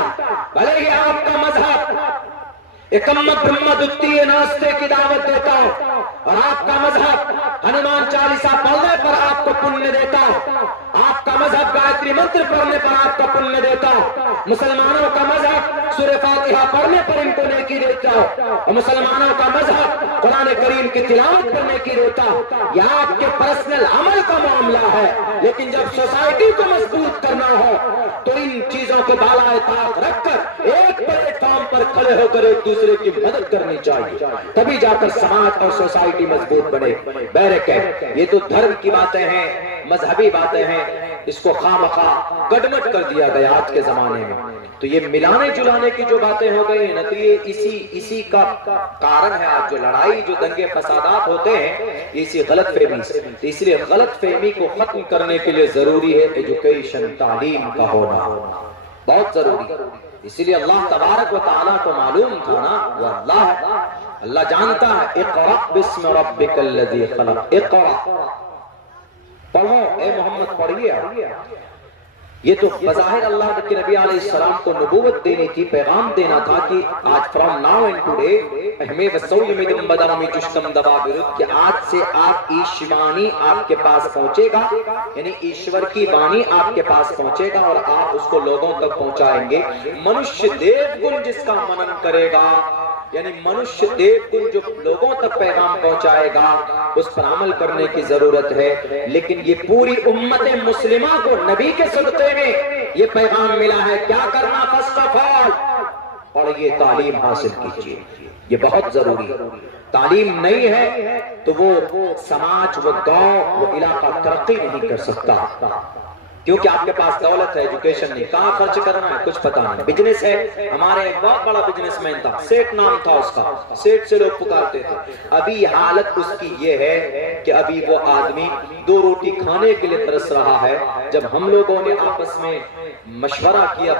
بھلے ہی آپ کا مذہب اکمت برہما دتی ناستے کی دعوت دیتا ہو، اور آپ کا مذہب ہنومان چالیسا پڑھنے پر آپ کو پنیہ دیتا ہو، آپ کا مذہب گایتری منتر پڑھنے پر آپ کو پنیہ دیتا ہو، مسلمانوں کا مذہب سورہ فاتحہ پڑھنے پر ان کو نیکی دیتا ہو، اور مسلمانوں کا مذہب قرآن کریم کی تلاوت پر نیکی دیتا ہو. یہ آپ کے پرسنل عمل کا معاملہ ہے، لیکن جب سوسائٹی کو مضبوط کرنا ہو تو ان چیزوں کو بالائے طاق رکھ کر ایک پلیٹ فارم پر کھڑے ہو کر ایک دوسرے کی مدد کرنی چاہیے، تبھی جا کر سماج اور سوسائٹی مضبوط بنے. بہرکیف یہ تو دھرم کی باتیں ہیں، مذہبی باتیں ہیں، اس کو خواہ گڈمٹ کر دیا گیا آج کے زمانے میں. تو یہ ملانے جلانے کی جو باتیں ہو گئی ہیں نا، تو یہ اسی کا کارن ہے. آج جو لڑائی، جو دنگے فسادات ہوتے ہیں، یہ اسی غلط فہمی سے. اس لیے غلط فہمی کو ختم کرنے کے لیے ضروری ہے ایجوکیشن، تعلیم کا ہونا بہت ضروری ہے. اسی لیے اللہ تبارک و تعالیٰ کو معلوم تھا نا، وہ اللہ جانتا ہے. اقرأ بسم ربک الذی خلق. اقرأ، پڑھو اے محمد، پڑھیے. یہ تو بظاہر اللہ کے نبی علیہ السلام کو نبوت دینی تھی، پیغام دینا تھا کہ آج from now and today Ahmed وسوی میں دم بدامی جشتم دبا برد، کہ آج سے آپ ایشوانی آپ کے پاس پہنچے گا، یعنی ایشور کی بانی آپ کے پاس پہنچے گا اور آپ اس کو لوگوں تک پہنچائیں گے. منشیہ دیو گن جس کا منن کرے گا، یعنی منشیہ دیو گن جو لوگوں تک پیغام پہنچائے گا، اس پر عمل کرنے کی ضرورت ہے. لیکن یہ پوری امت مسلمہ کو نبی کے صدقے میں یہ پیغام ملا ہے. کیا کرنا؟ فرسٹ آف آل، اور یہ تعلیم حاصل کیجیے، یہ بہت ضروری ہے. تعلیم نہیں ہے تو وہ سماج، وہ گاؤں، وہ علاقہ ترقی نہیں کر سکتا، کیونکہ آپ کے پاس دولت ہے، ایجوکیشن نہیں. کہاں خرچ کرنا ہے کچھ پتا نہیں. بزنس ہے، ہمارے ایک بہت بڑا بزنس مین تھا، سیٹ نام تھا اس کا، سیٹ سے لوگ پکارتے تھے. ابھی حالت اس کی یہ ہے کہ ابھی وہ آدمی 2 روٹی کھانے کے لیے ترس رہا ہے. جب ہم لوگوں نے آپس میں مشورہ کیا،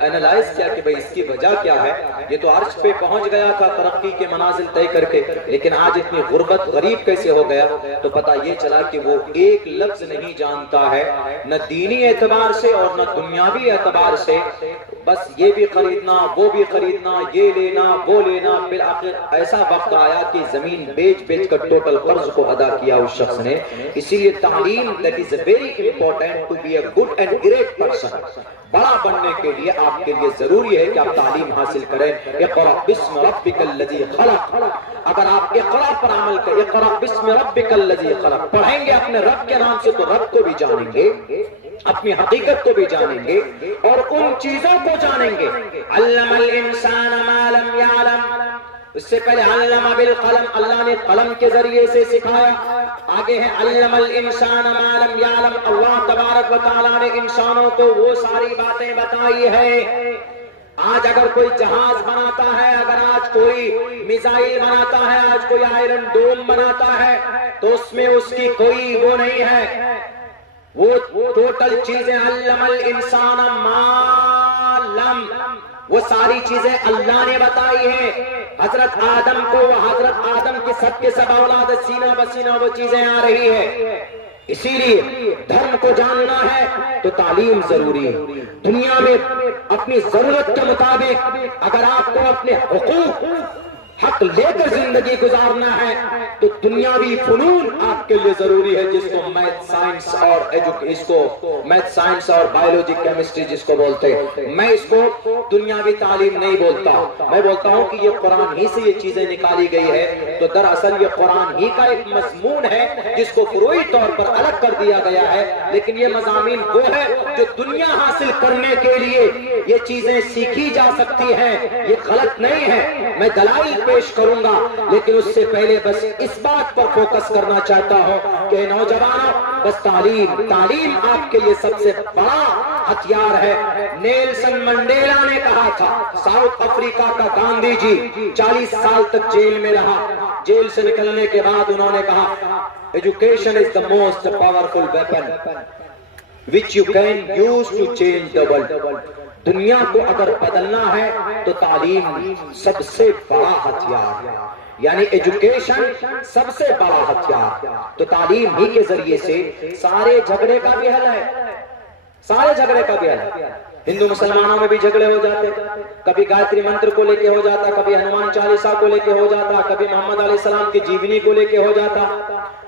اینالائز کیا کہ بھئی اس کی وجہ کیا ہے. یہ تو عرش پہ پہنچ گیا تھا ترقی کے منازل طے کر کے، لیکن آج اتنی غربت غریب کیسے ہو گیا؟ تو پتہ یہ چلا کہ وہ ایک لفظ نہیں جانتا ہے، نہ دینی اعتبار سے اور نہ دنیاوی اعتبار سے. بس یہ بھی خریدنا، وہ بھی خریدنا، یہ لینا، وہ لینا. بالآخر ایسا وقت آیا کہ زمین بیچ بیچ کر ٹوٹل قرض کو ادا کیا اس شخص نے. اسی لیے تعلیم that is very important to be a good and great person. بڑا بننے کے لیے آپ کے لیے ضروری ہے کہ آپ تعلیم حاصل کریں. اقرأ باسم ربک الذی خلق. اگر آپ اقرأ پر عمل کریں، اقرأ باسم ربک الذی خلق پڑھیں گے اپنے رب کے نام سے، تو رب کو بھی جانیں گے، اپنی حقیقت کو بھی جانیں گے اور ان چیزوں کو جانیں گے. علم الانسان ما لم یعلم. اس سے پہلے علم بالقلم، اللہ نے قلم کے ذریعے سے سکھایا. آگے ہے علم الانسان ما لم یعلم، اللہ تبارک و تعالیٰ نے انسانوں کو وہ ساری باتیں بتائی ہے. آج اگر کوئی جہاز بناتا ہے، اگر آج کوئی میزائل بناتا ہے، آج کوئی آئرن ڈوم بناتا ہے، تو اس میں اس کی کوئی وہ نہیں ہے. وہ ٹوٹل چیزیں علم الانسان ما لم، وہ ساری چیزیں اللہ نے بتائی ہیں. حضرت آدم کو، حضرت آدم کے سب اولاد سینہ بسینہ وہ چیزیں آ رہی ہے. اسی لیے دھرم کو جاننا ہے تو تعلیم ضروری ہے. دنیا میں اپنی ضرورت کے مطابق اگر آپ کو اپنے حقوق حق لے کر زندگی گزارنا ہے تو دنیاوی فنون آپ کے لیے ضروری ہے، جس کو میتھ سائنس اور بایولوجی کیمسٹری جس کو بولتے ہیں. میں اس کو دنیاوی تعلیم نہیں بولتا، میں بولتا ہوں کہ یہ قرآن ہی سے یہ چیزیں نکالی گئی ہے. تو دراصل یہ قرآن ہی کا ایک مضمون ہے جس کو فروعی طور پر الگ کر دیا گیا ہے، لیکن یہ مضامین وہ ہے جو دنیا حاصل کرنے کے لیے یہ چیزیں سیکھی جا سکتی ہیں. یہ غلط نہیں ہے، میں دلائل پیش کروں گا، لیکن اس سے پہلے بس اس بات پر فوکس کرنا چاہتا ہوں کہ نوجوانوں، بس تعلیم آپ کے لیے سب سے بڑا ہتھیار ہے. نیلسن منڈیلا نے کہا تھا، ساؤتھ افریقہ کا گاندھی جی 40 سال تک جیل میں رہا. جیل سے نکلنے کے بعد انہوں نے کہا education is the most powerful weapon which you can use to change the world. دنیا کو اگر بدلنا ہے تو تعلیم سب سے بڑا ہتھیار ہے، یعنی ایجوکیشن سب سے بڑا ہتھیار. تو تعلیم ہی کے ذریعے سے سارے جھگڑے کا بھی حل ہے، سارے جھگڑے کا بھی حل ہے. ہندو مسلمانوں میں بھی جھگڑے ہو جاتے، کبھی گایتری منتر کو لے کے ہو جاتا، کبھی ہنومان چالیسا کو لے کے ہو جاتا، کبھی محمد علیہ السلام کی جیونی کو لے کے ہو جاتا.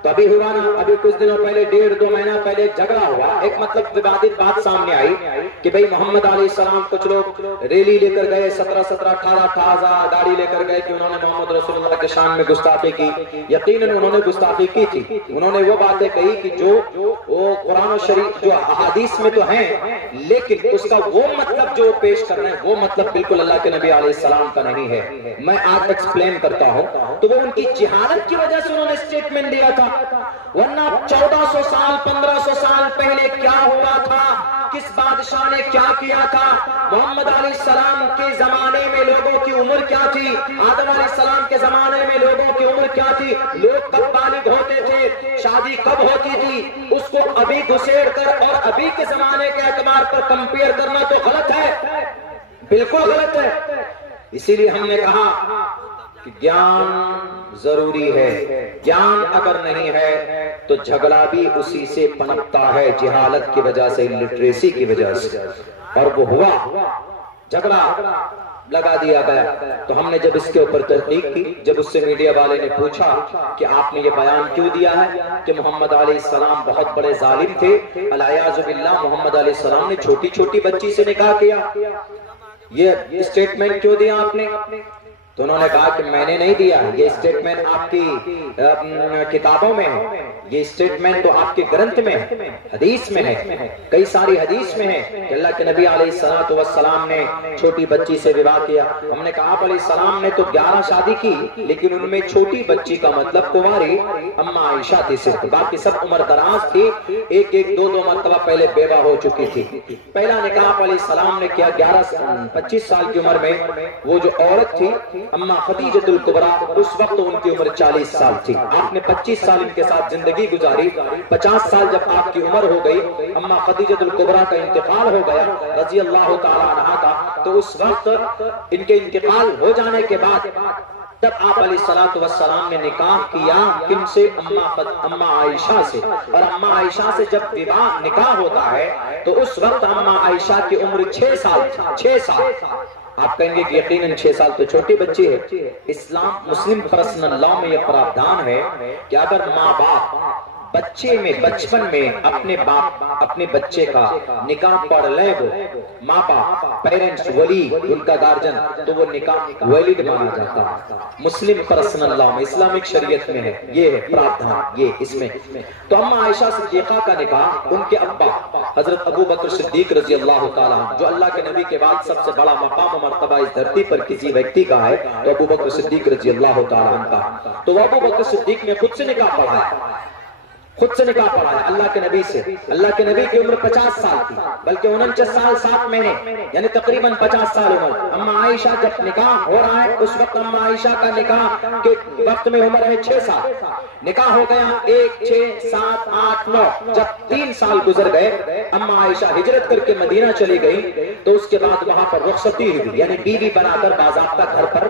تو ابھی ہوا نا، ابھی کچھ دنوں پہلے 1.5-2 مہینہ پہلے ایک جھگڑا ہوا. ایک مطلب ووادت بات سامنے آئی کہ بھئی محمد علیہ السلام کچھ لوگ ریلی لے کر گئے، 17-18 گاڑی لے کر گئے کہ انہوں نے محمد رسول اللہ کے شان میں گستاخی کی. یقیناً انہوں نے گستاخی کی تھی. انہوں نے وہ باتیں کہی کہ جو وہ قرآن و شریف جو احادیث میں تو ہیں، لیکن اس کا وہ مطلب جو پیش کر رہے ہیں وہ مطلب بالکل اللہ کے نبی علیہ السلام کا نہیں ہے. میں آج ایکسپلین کرتا ہوں. تو وہ ان کی جہالت کی وجہ سے انہوں نے اسٹیٹمنٹ دیا تھا، ورنہ 1400 سال 1500 سال پہلے کیا ہوا تھا، کس بادشاہ نے کیا کیا تھا. محمد علیہ السلام کے زمانے میں لوگوں کی عمر کیا تھی، آدم علیہ السلام کے زمانے میں لوگوں کی عمر کیا تھی، لوگ کب بالغ ہوتے تھے، شادی کب ہوتی تھی. اس کو ابھی گھسیڑ کر اور ابھی کے زمانے کے اعتبار پر کمپیئر کرنا تو غلط ہے، بالکل غلط ہے. اسی لیے ہم نے کہا کہ گیان ضروری ہے. گیان اگر نہیں ہے تو جھگڑا بھی اسی سے پنپتا ہے، جہالت کی وجہ سے، لٹریسی کی وجہ سے. اور وہ ہوا، جھگڑا لگا دیا گیا. تو ہم نے جب اس کے اوپر تحقیق کی، جب اس سے میڈیا والے نے پوچھا کہ آپ نے یہ بیان کیوں دیا ہے کہ محمد علیہ السلام بہت بڑے ظالم تھے، العیاذ باللہ محمد علیہ السلام نے چھوٹی چھوٹی بچی سے نکاح کیا، یہ اسٹیٹمنٹ کیوں دیا آپ نے؟ تو انہوں نے کہا کہ میں نے نہیں دیا، یہ اسٹیٹمنٹ آپ کی کتابوں میں ہے، یہ اسٹیٹمنٹ تو آپ کے گرنتھ میں ہے، حدیث میں ہے، کئی ساری حدیث میں ہے کہ اللہ کے نبی علیہ السلام نے چھوٹی بچی سے وواہ کیا. ہم نے کہا آپ علیہ السلام نے تو 11 شادی کی، لیکن ان میں چھوٹی بچی کا مطلب کنواری اما عائشہ تھی صرف، باقی سب عمر دراز تھی، ایک 2 مرتبہ پہلے بیوہ ہو چکی تھی. پہلا نکاح علیہ السلام نے کیا 25 سال کی عمر میں. وہ جو عورت تھی اما خدیجۃ الکبریٰ اس وقت ان کی عمر 40 سال تھی. آپ نے 25 سال ان کے ساتھ زندگی گزاری. 50 سال جب آپ کی عمر ہو گئی، اما خدیجۃ الکبریٰ کا انتقال ہو گیا رضی اللہ تعالی عنہا کا. تو اس وقت ان کے انتقال ہو جانے کے بعد تب آپ علیہ الصلوۃ والسلام نے نکاح کیا کن سے؟ اما عائشہ سے. اور اما عائشہ سے جب نکاح ہوتا ہے تو اس وقت اما عائشہ کی عمر 6 سال تھی. 6 سال. آپ کہیں گے کہ یقیناً 6 سال تو چھوٹی بچی ہے. مسلم پرسنل لاء میں یہ پراودھان ہے کہ اگر ماں باپ بچے میں بچپن میں اپنے بچے کا نکاح پڑھ لے، وہ ماں باپ پیرنٹس ولی ان کا گارجن، تو وہ نکاح ویلڈ مانا جاتا ہے. مسلم پرسنل لاء میں اسلامک شریعت میں ہے یہ ہے پراودھان یہ اس میں. تو اما عائشہ صدیقہ کا نکاح ان کے ابا حضرت ابو بکر صدیق رضی اللہ تعالیٰ جو اللہ کے نبی کے بعد سب سے بڑا مقام و مرتبہ اس دھرتی پر کسی ویکتی کا ہے تو ابو بکر صدیق رضی اللہ تعالیٰ عنہ کا. تو وہ ابو بکر صدیق نے خود سے نکاح پڑھایا، خود سے نکاح پڑھایا اللہ کے نبی سے. اللہ کے نبی کی عمر 50 سال تھی، بلکہ 49 سال 7 مہینے یعنی تقریباً 50 سال عمر. اما عائشہ جب نکاح ہو رہا ہے اس وقت اما عائشہ کا نکاح کے وقت میں عمر ہے 6 سال. نکاح ہو گیا 1 6 7 8 9. جب 3 سال گزر گئے اما عائشہ ہجرت کر کے مدینہ چلی گئی تو اس کے بعد وہاں پر رخصتی ہوئی، یعنی بیوی بنا کر باضابطہ گھر پر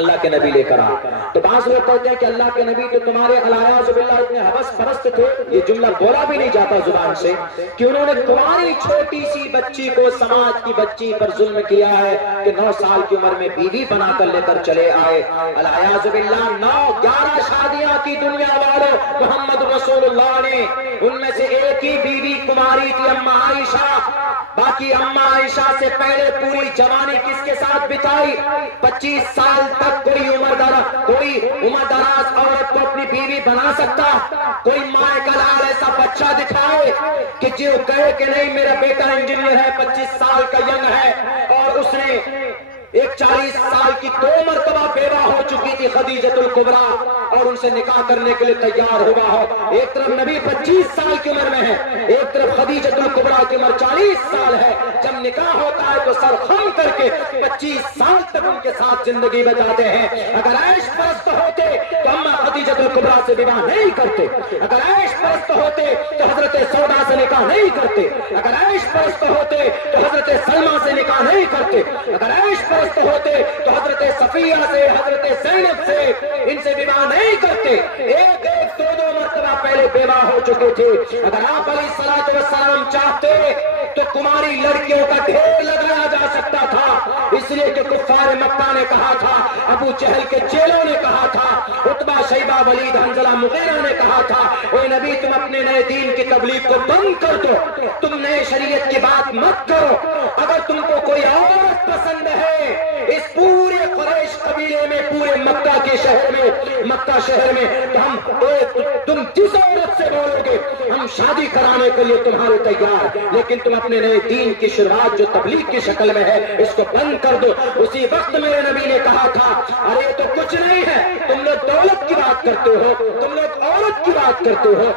اللہ کے نبی لے کر آ. تو بعض لوگ کہتے ہیں کہ اللہ کے نبی تو تمہارے الیاذ باللہ اتنے حوث پرست تھے، یہ جملہ بولا بھی نہیں جاتا زبان سے کہ انہوں نے تمہاری چھوٹی سی بچی کو سماج کی بچی پر ظلم کیا ہے کہ 9 سال کی عمر میں بیوی بنا کر لے کر چلے آئے. الیاذ باللہ 9-11 شادیاں کی دنیا والوں محمد رسول اللہ نے، ان میں سے ایک ہی بیوی کماری تھی اما عائشہ. باقی اما عائشہ سے پہلے پوری جوانی کس کے ساتھ بتائی؟ 25 سال تک کوئی عمر دراز عورت کو اپنی بیوی بنا سکتا؟ کوئی ماں کا لال ایسا بچہ دکھائے کہ جو کہے کہ نہیں میرا بیٹا انجینئر ہے، 25 سال کا ینگ ہے اور اس نے ایک 40 سال کی 2 مرتبہ بیوہ ہو چکی تھی خدیجۃ الکبریٰ اور ان سے نکاح کرنے کے لیے تیار ہوا ہو. ایک طرف نبی 25 سال کی عمر میں ہے، ایک طرف خدیجۃ الکبریٰ کی عمر 40 سال ہے. جب نکاح ہوتا ہے تو سر خم کر کے 25 سال تک ان کے ساتھ زندگی بتاتے ہیں. اگر عیش پرست ہوتے تو اما خدیجۃ الکبریٰ سے نکاح نہیں کرتے، اگر عیش پرست ہوتے تو حضرت سودا سے نکاح نہیں کرتے، اگر عیش پرست ہوتے تو حضرت سلمہ سے نکاح نہیں کرتے، اگر عیش پرست ہوتے تو حضرت صفیہ سے حضرت زینب سے ان سے نکاح نہیں کرتے. ایک 2 مرتبہ پہلے بیوہ ہو چکے تھے. اگر آپ علیہ الصلوۃ والسلام چاہتے تو کماری لڑکیوں کا ڈھیر لگایا جا سکتا تھا، اس لیے کہ کفار مکہ نے کہا تھا، ابو جہل کے چیلوں نے کہا تھا، عتبہ شیبہ ولید حنظلہ مغیرہ نے کہا تھا اے نبی تم اپنے نئے دین کی تبلیغ کو بند کر دو، تم نئے شریعت کی بات مت کرو. اگر تم کو کوئی عورت پسند ہے اس پورے قریش قبیلے میں پورے مکہ کے شہر میں تو تم جس عورت سے بولو گے ہم شادی کرانے کے لیے تمہارے تیار، لیکن تم اپنے نئے دین کی شروعات جو تبلیغ کی شکل میں ہے اس کو بند کر دو. اسی وقت میرے نبی نے کہا تھا ارے یہ تو کچھ نہیں ہے، تم لوگ دولت کی بات کرتے ہو، تم لوگ عورت کی بات کرتے ہو،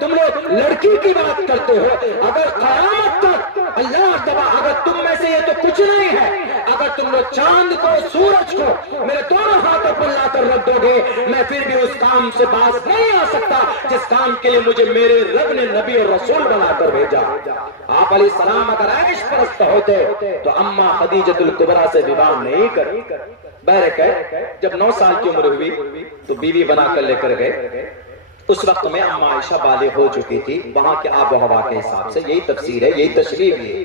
تم لوگ لڑکی کی بات کرتے ہو. اگر قیامت تک اللہ تبا اگر تم میں سے یہ تو کچھ نہیں ہے، اگر تم لوگ چاند کو سورج کو میرے دونوں ہاتھوں پر لا کر رکھ دو گے میں پھر بھی اس کام سے باز نہیں آ سکتا جس کام کے لیے مجھے میرے رب نے نبی اور رسول بنا کر بھیجا. آپ علیہ السلام اگر عیش پرست ہوتے تو اما خدیجۃ الکبریٰ سے نکاح نہیں کرتے. بہرکیف جب 9 سال کی عمر ہوئی تو بیوی بنا کر لے کر گئے. اس وقت میں اما عائشہ بالغ ہو چکی تھی وہاں کے آب و ہوا کے حساب سے. یہی تفسیر ہے، یہی تشریح ہے.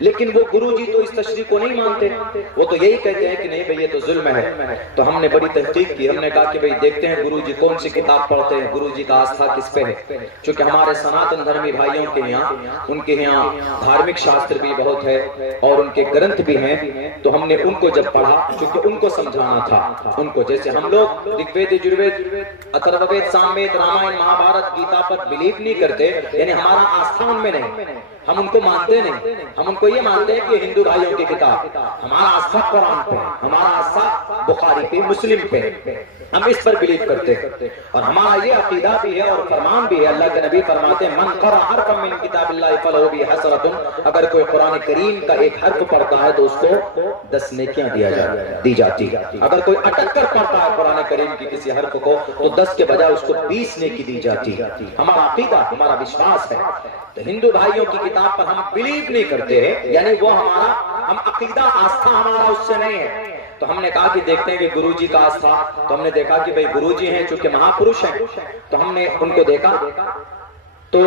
لیکن وہ گرو جی تو اس تشریح کو نہیں مانتے، وہ تو یہی کہتے ہیں کہ نہیں بھئی یہ تو ظلم ہے. تو ہم نے بڑی تحقیق کی، ہم نے کہا کہ بھئی دیکھتے ہیں گرو جی کون سی کتاب پڑھتے ہیں، گرو جی کا آستھا کس پہ ہے. چونکہ ہمارے سناتن دھرمی بھائیوں کے یہاں ان کے یہاں دھارمک شاستر بھی بہت ہے اور ان کے گرنتھ بھی ہیں. تو ہم نے ان کو جب پڑھا چونکہ ان کو سمجھانا تھا ان کو، جیسے ہم لوگ رگ وید یجروید اتھرو وید سام وید رامائن مہابھارت گیتا پر بلیو نہیں کرتے، یعنی ہمارا آستھا ان میں نہیں، ہم ان کو مانتے نہیں، ہم ان کو یہ مانتے ہیں کہ ہندو بھائیوں کی کتاب، ہمارا آستھا قرآن پہ، ہمارا آستھا بخاری پہ، مسلم پہ، ہم اس پر بلیو کرتے ہیں، اور ہمارا یہ عقیدہ بھی ہے اور فرمان بھی ہے، اللہ کے نبی فرماتے ہیں من قرأ حرفا من کتاب اللہ فلہ بہ حسنۃ، اگر کوئی قرآن کریم کا ایک حرف پڑھتا ہے تو اس کو 10 نیکیاں دی جاتی، اگر کوئی اٹک کر پڑھتا ہے قرآن کریم کی کسی حرف کو تو 10 کے بجائے اس کو 20 نیکی دی جاتی، ہمارا عقیدہ، ہمارا وشواس ہے۔ تو ہندو بھائیوں کی کتاب پر ہم بلیو نہیں کرتے ہیں، یعنی وہ ہم عقیدہ آستھا ہمارا اس سے نہیں ہے۔ تو ہم نے کہا کہ دیکھتے ہیں کہ گرو جی کا آستھا، تو ہم نے دیکھا کہ بھئی گرو جی ہیں چونکہ مہاپروش ہیں، تو ہم نے ان کو دیکھا تو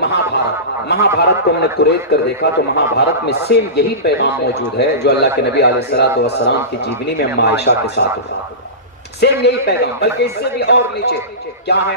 مہابھارت کو ہم نے قریت کر دیکھا تو مہابھارت میں سیم یہی پیغام موجود ہے جو اللہ کے نبی علیہ السلام کی جیونی میں اما عائشہ کے ساتھ ہوا، سیم یہی پیغام، بلکہ اس سے بھی اور نیچے کیا ہے،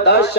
10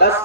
10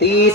30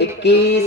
21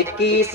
21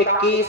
21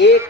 1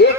1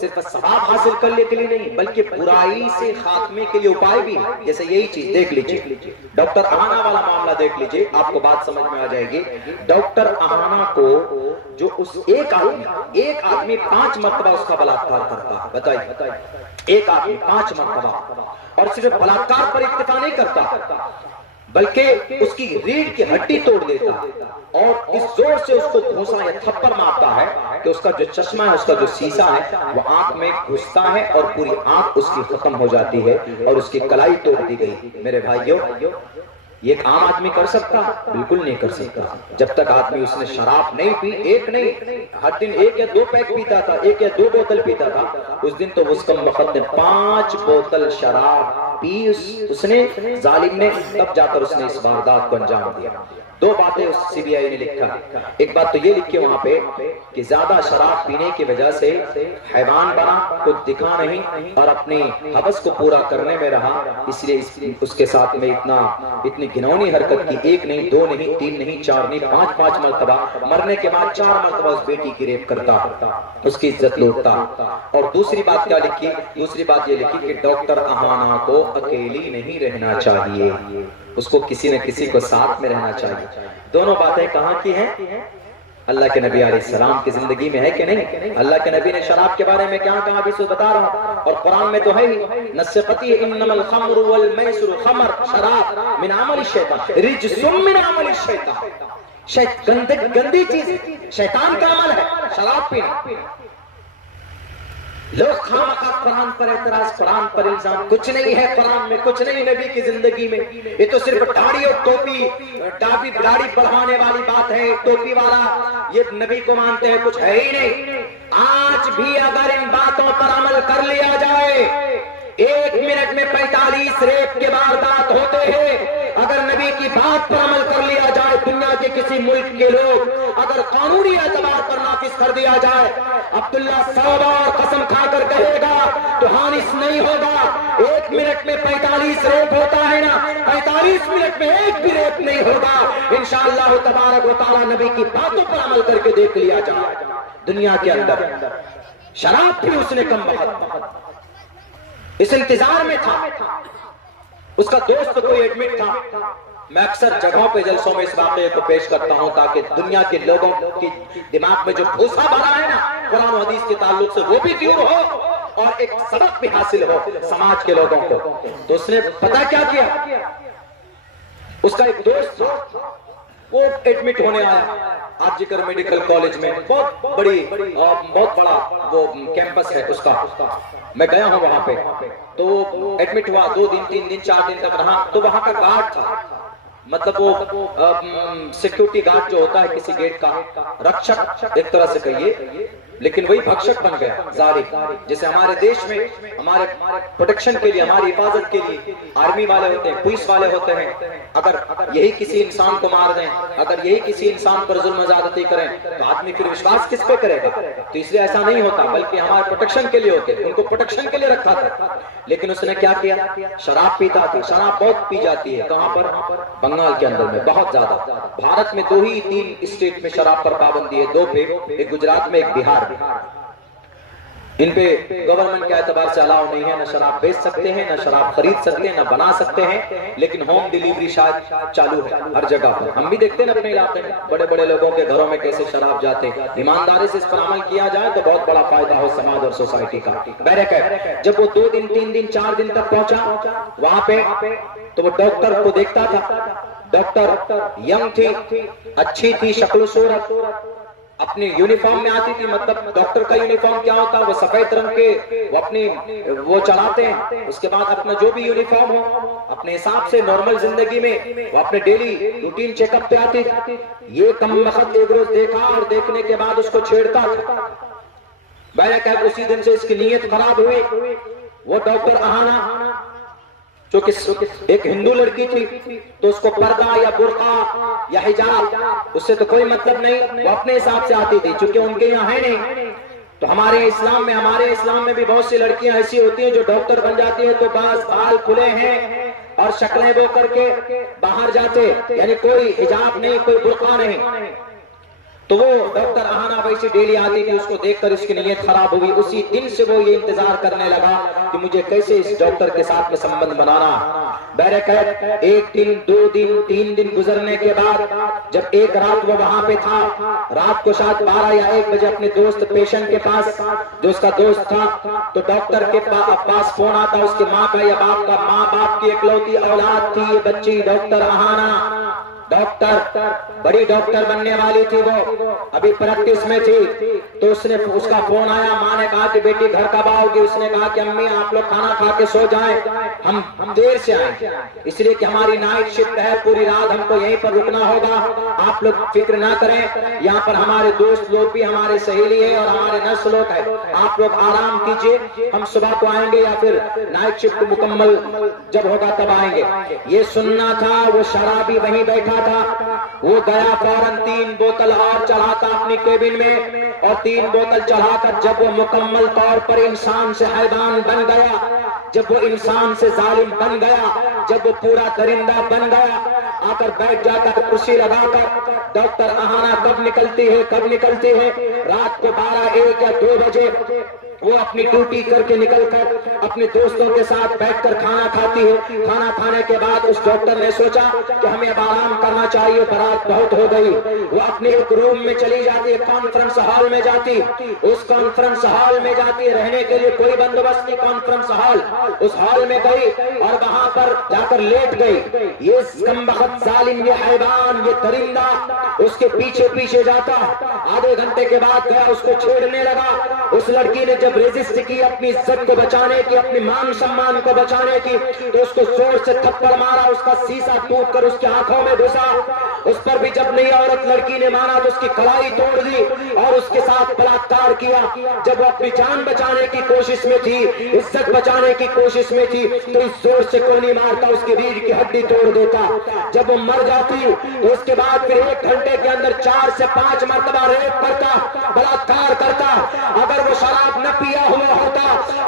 صرف ثواب حاصل کرنے کے لیے نہیں بلکہ برائی سے خاتمے کے لیے اپائے بھی ہے. جیسے یہی چیز دیکھ لیجئے، ڈاکٹر اہانا والا معاملہ دیکھ لیجئے، آپ کو بات سمجھ میں آ جائے گی. ڈاکٹر اہانا کو جو اس ایک آدمی 5 مرتبہ اس کا بلاತ್ಕಾರ کرتا، بتائیے ایک آدمی 5 مرتبہ، اور صرف بلاತ್ಕಾರ پر اکتفا نہیں کرتا بلکہ اس کی ریڑھ کی ہڈی توڑ دیتا اور اس زور سے اس کو گھوسا یا تھپڑ مارتا ہے کہ اس کا جو چشمہ ہے، اس کا جو سیسا ہے وہ آنکھ میں گھستا ہے اور پوری آنکھ اس کی ختم ہو جاتی ہے اور اس کی کلائی توڑ دی گئی. میرے بھائیوں، یہ ایک عام آدمی کر سکتا؟ بالکل نہیں کر سکتا. جب تک آدمی اس نے شراب نہیں پی، ایک نہیں، ہر دن 1 یا 2 پیک پیتا تھا، 1 یا 2 بوتل پیتا تھا، اس دن تو اس کم وقت نے 5 بوتل شراب پی اس نے، ظالم نے، تب جا کر اس نے اس واردات کو انجام دیا. 2 باتیں اس سی بی آئی نے لکھا. ایک بات تو یہ لکھی وہاں پہ کہ زیادہ شراب پینے کی وجہ سے حیوان بنا، کچھ دکھا نہیں اور اپنی حوث کو پورا کرنے میں رہا، اس لیے اس کے ساتھ میں اتنی گھنونی حرکت کی. 1 نہیں، 2 نہیں، 3 نہیں، 4 نہیں، 5 مرتبہ. مرنے کے بعد 4 مرتبہ اس بیٹی کی ریپ کرتا، اس کی عزت لوٹتا. اور دوسری بات کیا لکھی؟ دوسری بات یہ لکھی کہ ڈاکٹر اہانا کو اکیلی نہیں رہنا چاہیے، اس کو کسی نہ کسی کو ساتھ میں رہنا چاہیے. دونوں باتیں کہاں کی ہیں؟ اللہ کے نبی علیہ السلام کی زندگی میں ہے کہ نہیں؟ اللہ کے نبی نے شراب کے بارے میں کیا کہا؟ ابھی بتا رہا ہوں، اور قرآن میں تو ہے ہی، نص قطعی انما الخمر والمیسر، خمر شراب من عمل الشیطان رجس من عمل الشیطان، گندی چیز شیطان کا عمل ہے شراب پینا. لوگ خامخواہ قرآن پر اعتراض، قرآن پر الزام. کچھ نہیں ہے قرآن میں، کچھ نہیں نبی کی زندگی میں، یہ تو صرف داڑھی اور ٹوپی، داڑھی بڑھانے والی بات ہے. ٹوپی والا یہ نبی کو مانتے ہیں، کچھ ہے ہی نہیں. آج بھی اگر ان باتوں پر عمل کر لیا جائے، 1 منٹ میں 45 ریپ کے واردات ہوتے ہیں. اگر نبی کی بات پر عمل کر لیا جائے، دنیا کے کسی ملک کے لوگ اگر قانونی اعتبار پر نافذ کر دیا جائے، عبداللہ 100 بار قسم کھا کر کہے گا تو حانس نہیں ہوگا. 1 منٹ میں 45 ریپ ہوتا ہے نا، 45 منٹ میں 1 بھی ریپ نہیں ہوگا. انشاءاللہ تبارک و تعالی نبی کی باتوں پر عمل کر کے دیکھ لیا جائے. دنیا کے اندر شراب بھی اس نے کم وقت اس انتظار میں تھا. اس کا دوست کوئی ایڈمٹ تھا. میں اکثر جگہوں پہ جلسوں میں اس واقعے کو پیش کرتا ہوں تاکہ دنیا کے لوگوں کی دماغ میں جو بھوسا بھرا ہے نا قرآن و حدیث کے تعلق سے وہ بھی دور ہو اور ایک سبق بھی حاصل ہو سماج کے لوگوں کو. تو اس نے پتہ کیا کیا؟ اس کا ایک دوست تھا، وہ ایڈمٹ ہونے آیا آج ذکر میڈیکل کالج میں، بہت بڑا وہ کیمپس ہے اس کا. میں گیا ہوں وہاں پہ، تو وہ ایڈمٹ ہوا. 2 دن 3 دن 4 دن تک رہا. تو وہاں کا گارڈ تھا، مطلب وہ سیکیورٹی گارڈ جو ہوتا ہے کسی گیٹ کا، رکشک ایک طرح سے کہیے، لیکن وہی بھکشک بن گیا ظالم. جیسے ہمارے دیش میں ہمارے پروٹیکشن کے لیے، ہماری حفاظت کے لیے آرمی والے ہوتے ہیں، پولیس والے ہوتے ہیں. اگر یہی کسی انسان کو مار دیں، اگر یہی کسی انسان پر ظلم و زیادتی کریں تو آدمی پھر وشواس کس پہ کرے گا؟ تو اس لیے ایسا نہیں ہوتا، بلکہ ہمارے پروٹیکشن کے لیے ہوتے ہیں. ان کو پروٹیکشن کے لیے رکھا تھا. لیکن اس نے کیا کیا؟ شراب پیتا تھا. شراب بہت پی جاتی ہے. کہاں پر؟ بنگال کے اندر میں بہت زیادہ. بھارت میں 2 ہی 3 اسٹیٹ میں شراب پر پابندی ہے، 2 پہ، ایک گجرات میں، ایک بہار. ان پہ گورنمنٹ کے اعتبار سے الاؤ نہیں ہے، نہ شراب بیچ سکتے ہیں، نہ شراب خرید سکتے ہیں، نہ بنا سکتے ہیں. لیکن ہوم ڈیلیوری شاید چالو ہے ہر جگہ پر. ہم بھی دیکھتے ہیں اپنے علاقے میں بڑے بڑے لوگوں کے گھروں میں کیسے شراب جاتے ہیں. ایمانداری سے اس پر عمل کیا جائے تو بہت بڑا فائدہ ہو سماج اور سوسائٹی کا. بہرکیف جب وہ 2 دن 3 دن 4 دن تک پہنچا وہاں پہ تو وہ ڈاکٹر کو دیکھتا تھا. ڈاکٹر ینگ تھی، اچھی تھی شکل و صورت، اپنی یونیفارم میں آتی تھی. مطلب ڈاکٹر کا یونیفارم کیا ہوتا ہے؟ وہ سفید رنگ کے وہ چڑھاتے ہیں. اس کے بعد اپنا جو بھی یونیفارم ہو اپنے حساب سے نارمل زندگی میں وہ اپنے ڈیلی روٹین چیک اپ پہ آتی تھی. یہ کم وقت ایک روز دیکھا اور دیکھنے کے بعد اس کو چھیڑتا تھا. بہرکیف اسی دن سے اس کی نیت خراب ہوئی. وہ ڈاکٹر اہانا جو کہ ایک ہندو لڑکی تھی تو اس کو پردہ یا برقع یا حجاب اس سے تو کوئی مطلب نہیں، وہ اپنے حساب سے آتی تھی. چونکہ ان کے یہاں ہے نہیں تو ہمارے اسلام میں بھی بہت سی لڑکیاں ایسی ہوتی ہیں جو ڈاکٹر بن جاتی ہیں تو بعض بال کھلے ہیں اور شکلیں وہ کر کے باہر جاتے، یعنی کوئی حجاب نہیں، کوئی برقع نہیں. تو وہ ڈاکٹر اہانا ویسے ڈیلی آتی تھی، اس کو دیکھ کر اس کی نیت خراب ہوئی. اسی دن سے وہ یہ انتظار کرنے لگا کہ مجھے کیسے اس ڈاکٹر کے ساتھ میں سمبند بنانا. بہرکیف ایک دن، 2 دن، 3 دن گزرنے کے بعد جب ایک رات وہ وہاں پہ تھا، رات کو شاید 12 یا 1 بجے اپنے دوست پیشنٹ کے پاس، جو اس کا دوست تھا، تو ڈاکٹر کے پاس فون آتا اس کے ماں کا یا باپ کا. ماں باپ کی اکلوتی اولاد تھی یہ بچی ڈاکٹر اہانا. ڈاکٹر، بڑی ڈاکٹر بننے والی تھی، وہ ابھی پریکٹس میں تھی. تو اس کا فون آیا. ماں نے کہا کہ بیٹی گھر کب آؤ گی؟ اس نے کہا کہ امی آپ لوگ کھانا کھا کے سو جائیں، ہم دیر سے آئیں، اس لیے کہ ہماری نائٹ شفٹ ہے، پوری رات ہم کو یہیں پر رکنا ہوگا. آپ لوگ فکر نہ کریں، یہاں پر ہمارے دوست لوگ بھی ہمارے سہیلی ہے اور ہمارے نرس لوگ ہیں، آپ لوگ آرام کیجئے، ہم صبح کو آئیں گے یا پھر نائٹ شفٹ مکمل جب ہوگا تب آئیں گے. یہ سننا تھا. وہ شرابی وہیں بیٹھا تھا. وہ گیا فوراً 3 بوتل اور چڑھاتا اپنی کیبن میں، اور 3 بوتل چڑھا کر جب وہ مکمل طور پر انسان سے حیوان بن گیا، جب وہ انسان سے ظالم بن گیا، جب وہ پورا درندہ بن گیا، آ کر بیٹھ جاتا ہے کرسی لگا کر. ڈاکٹر اہانا کب نکلتی ہے؟ رات کو 12، 1 یا 2 بجے وہ اپنی ڈیوٹی کر کے نکل کر اپنے دوستوں کے ساتھ بیٹھ کر کھانا کھاتی ہے. کھانا کھانے کے بعد اس ڈاکٹر نے سوچا کہ ہمیں اب آرام کرنا چاہیے، برات بہت ہو گئی. وہ اپنے ایک روم میں چلی جاتی ہے، کانفرنس ہال میں جاتی. اس کانفرنس ہال میں جاتی، رہنے کے لیے کوئی بندوبست نہیں. کانفرنس ہال، اس ہال میں گئی اور وہاں پر جا کر لیٹ گئی. یہ کمبخت ظالم، یہ حیوان، یہ درندہ اس کے پیچھے جاتا. آدھے گھنٹے کے بعد گیا، اس کو چھیڑنے لگا. اس لڑکی نے جب ریزسٹ کی اپنی عزت کو بچانے کی، اپنی مان سمان کو بچانے کی، تو اس کو زور سے تھپڑ مارا. اس کا سیسا ٹوٹ کر اس کی آنکھوں میں گھسا. اس پر بھی جب نہیں عورت لڑکی نے مانا تو اس کی کلائی توڑ دی اور اس کے ساتھ بلاکار کیا. جب وہ اپنی جان بچانے کی کوشش میں تھی، عزت بچانے کی کوشش میں تھی، تو اس زور سے کوئی نہیں مارتا، اس کی ریڑھ کی ہڈی توڑ دیتا. جب وہ مر جاتی تو اس کے بعد پھر 1 گھنٹے کے اندر 4 سے 5 مرتبہ ریپ کرتا، بلاکار کرتا. اگر وہ شراب نہ پیا ہوا ہوتا،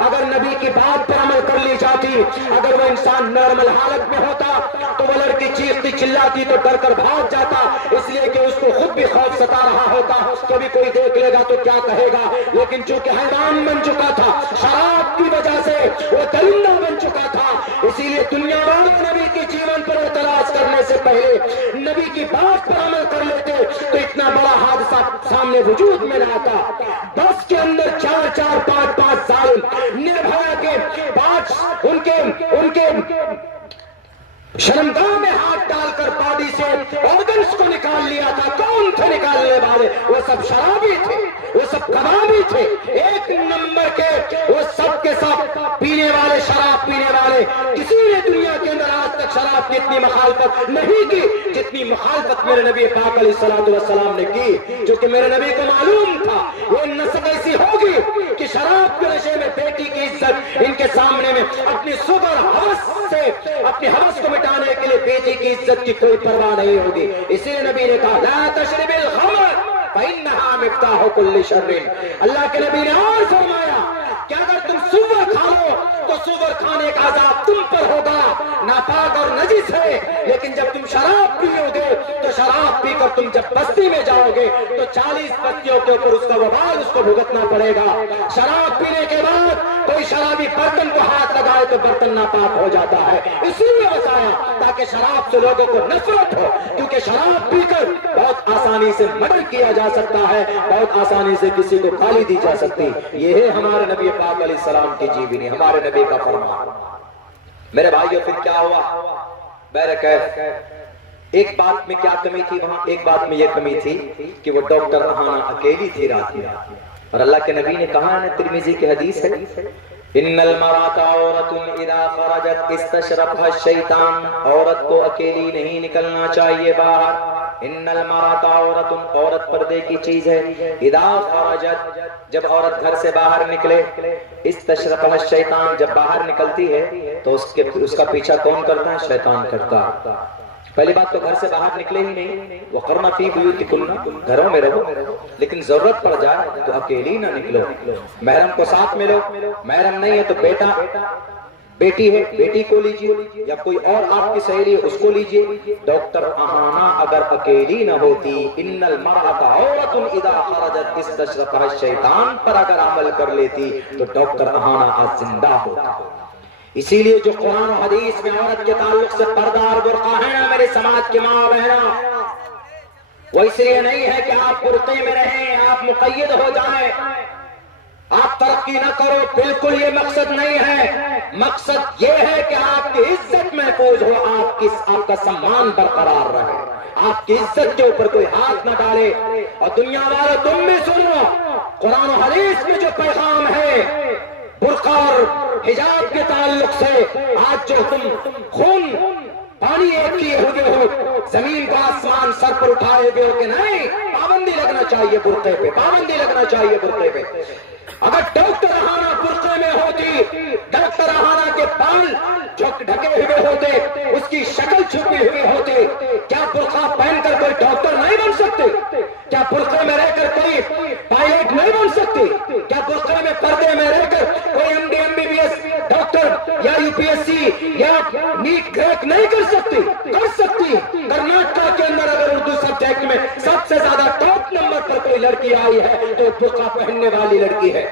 اگر نبی کی بات پر عمل کر لی جاتی، اگر وہ انسان نارمل حالت میں ہوتا تو وہ لڑکی چیختی چلاتی تو ڈر کر بھاگ جاتا، اس لیے کہ اس کو خود بھی خوف ستا رہا ہوتا کبھی کوئی دیکھ لے گا تو کیا کہے گا. لیکن چونکہ حیوان بن چکا تھا، شراب کی وجہ سے وہ درندہ بن چکا تھا، اسی لیے دنیا والے نبی کے جیون پر اعتراض کرنے سے پہلے نبی کی بات پر عمل کر لیتے تو اتنا بڑا حادثہ سامنے وجود میں نہ آتا. بس کے اندر 4 5 ظالم نربھیا کے 5 ان کے شرمگاہ میں ہاتھ ڈال کر باڈی سے آرگنز کو نکال لیا تھا. کون تھے نکالنے والے؟ وہ سب شرابی تھے، وہ سب کبابی تھے، 1 نمبر کے. وہ سب کے سب پینے والے، شراب پینے والے. کسی نے دنیا کے اندر آج تک شراب کی اتنی مخالفت نہیں کی جتنی مخالفت میرے نبی پاک علیہ الصلوۃ والسلام نے کی. کیونکہ میرے نبی کو معلوم تھا وہ نسل ایسی ہوگی کہ شراب کے نشے میں بیٹی کی عزت ان کے سامنے میں اپنی صبر ہوس سے اپنی ہوس کو مٹانے کے لیے بیٹی کی عزت کی کوئی پرواہ نہیں ہوگی. اسی لیے نبی نے کہا لا تشرب الخمر فإنها مفتاح كل شر. اللہ کے نبی نے اور فرمایا کہ اگر تم سور کھا لو تو سور کھانے کا عذاب تم پر ہوگا، ناپاک اور نجس ہے. لیکن جب تم شراب پیو گے تو شراب پی کر تم جب بستی میں جاؤ گے تو 40 بستیوں کے اوپر اس کا وبال اس کو بھگتنا پڑے گا. شراب پینے کے بعد کوئی شرابی برتن کو ہاتھ لگائے تو برتن ناپاک ہو جاتا ہے. اسی لیے بتایا تاکہ شراب سے لوگوں کو نفرت ہو، کیونکہ شراب پی کر بہت آسانی سے مرڈر کیا جا سکتا ہے، بہت آسانی سے کسی کو گالی دی جا سکتی. یہ ہے ہمارے نبی پاک علیہ السلام کی جیونی، ہمارے نبی کا فرمان. میرے بھائیو پھر کیا ہوا؟ بہرکیف ایک بات میں کیا کمی تھی وہاں؟ ایک بات میں یہ کمی تھی کہ وہ ڈاکٹر اہانا اکیلی تھی رات میں. اور اللہ کے نبی نے کہا ہے، ترمذی کی حدیث ہے، ان المرأۃ عورۃ اذا خرجت استشرفها الشیطان. عورت کو اکیلی نہیں نکلنا چاہیے باہر. ان المرأۃ عورۃ، عورت پردے کی چیز ہے. اذا خرجت، جب عورت گھر سے باہر نکلے، استشرفها الشیطان، جب باہر نکلتی ہے تو اس کا پیچھا کون کرتا ہے؟ شیطان کرتا. پہلی بات تو گھر سے باہر نکلے ہی نہیں. وقرن فی بیوتکن، گھروں میں رہو، لیکن ضرورت پڑ جائے تو اکیلی نہ نکلو، محرم کو ساتھ ملو. محرم نہیں ہے تو بیٹا بیٹی ہے بیٹی کو لیجیے یا کوئی اور آپ کی سہیلی ہے اس کو لیجیے. ڈاکٹر اہانا اگر اکیلی نہ ہوتی، ان المرأۃ عورۃ اذا خرجت استشرفها الشیطان پر اگر عمل کر لیتی تو ڈاکٹر اہانا آج زندہ ہوتا. اسی لیے جو قرآن و حدیث میں عورت کے تعلق سے پردہ اور برقع ہے نا میرے سماج کے ماں بہنوں، وہ اس لیے نہیں ہے کہ آپ برقعے میں رہیں، آپ مقید ہو جائیں، آپ ترقی نہ کرو. بالکل یہ مقصد نہیں ہے. مقصد یہ ہے کہ آپ کی عزت محفوظ ہو، آپ کا سمان برقرار رہے، آپ کی عزت کے اوپر کوئی ہاتھ نہ ڈالے. اور دنیا والوں تم بھی سنو، قرآن و حدیث میں جو پیغام ہے برقع اور حجاب کے تعلق سے، آج جو تم خون پانی ایک کیے ہوئے ہو، زمین کا آسمان سر پر اٹھائے ہوئے ہو کہ نہیں، پابندی لگنا چاہیے برقعے پہ، پابندی لگنا چاہیے برقعے پہ. اگر ڈاکٹر اہانا برقعے میں ہوتی، ڈاکٹر اہانا کے بال ڈھکے ہوئے ہوتے، اس کی شکل چھپی ہوئی ہوتی، کیا برقع پہن کر کوئی ڈاکٹر نہیں بن سکتے؟ کیا برقعے میں رہ کر کوئی پائلٹ نہیں بن سکتی؟ کیا برقعے میں پردے میں رہ کر کوئی M D M B B S doctor یا یو پی ایس سی یا نیٹ کریک نہیں کر سکتی؟ کر سکتی. کرناٹکا کے اندر اگر اردو سبجیکٹ میں سب سے زیادہ ٹاپ نمبر پر کوئی لڑکی آئی ہے تو برقع پہننے والی لڑکی ہے.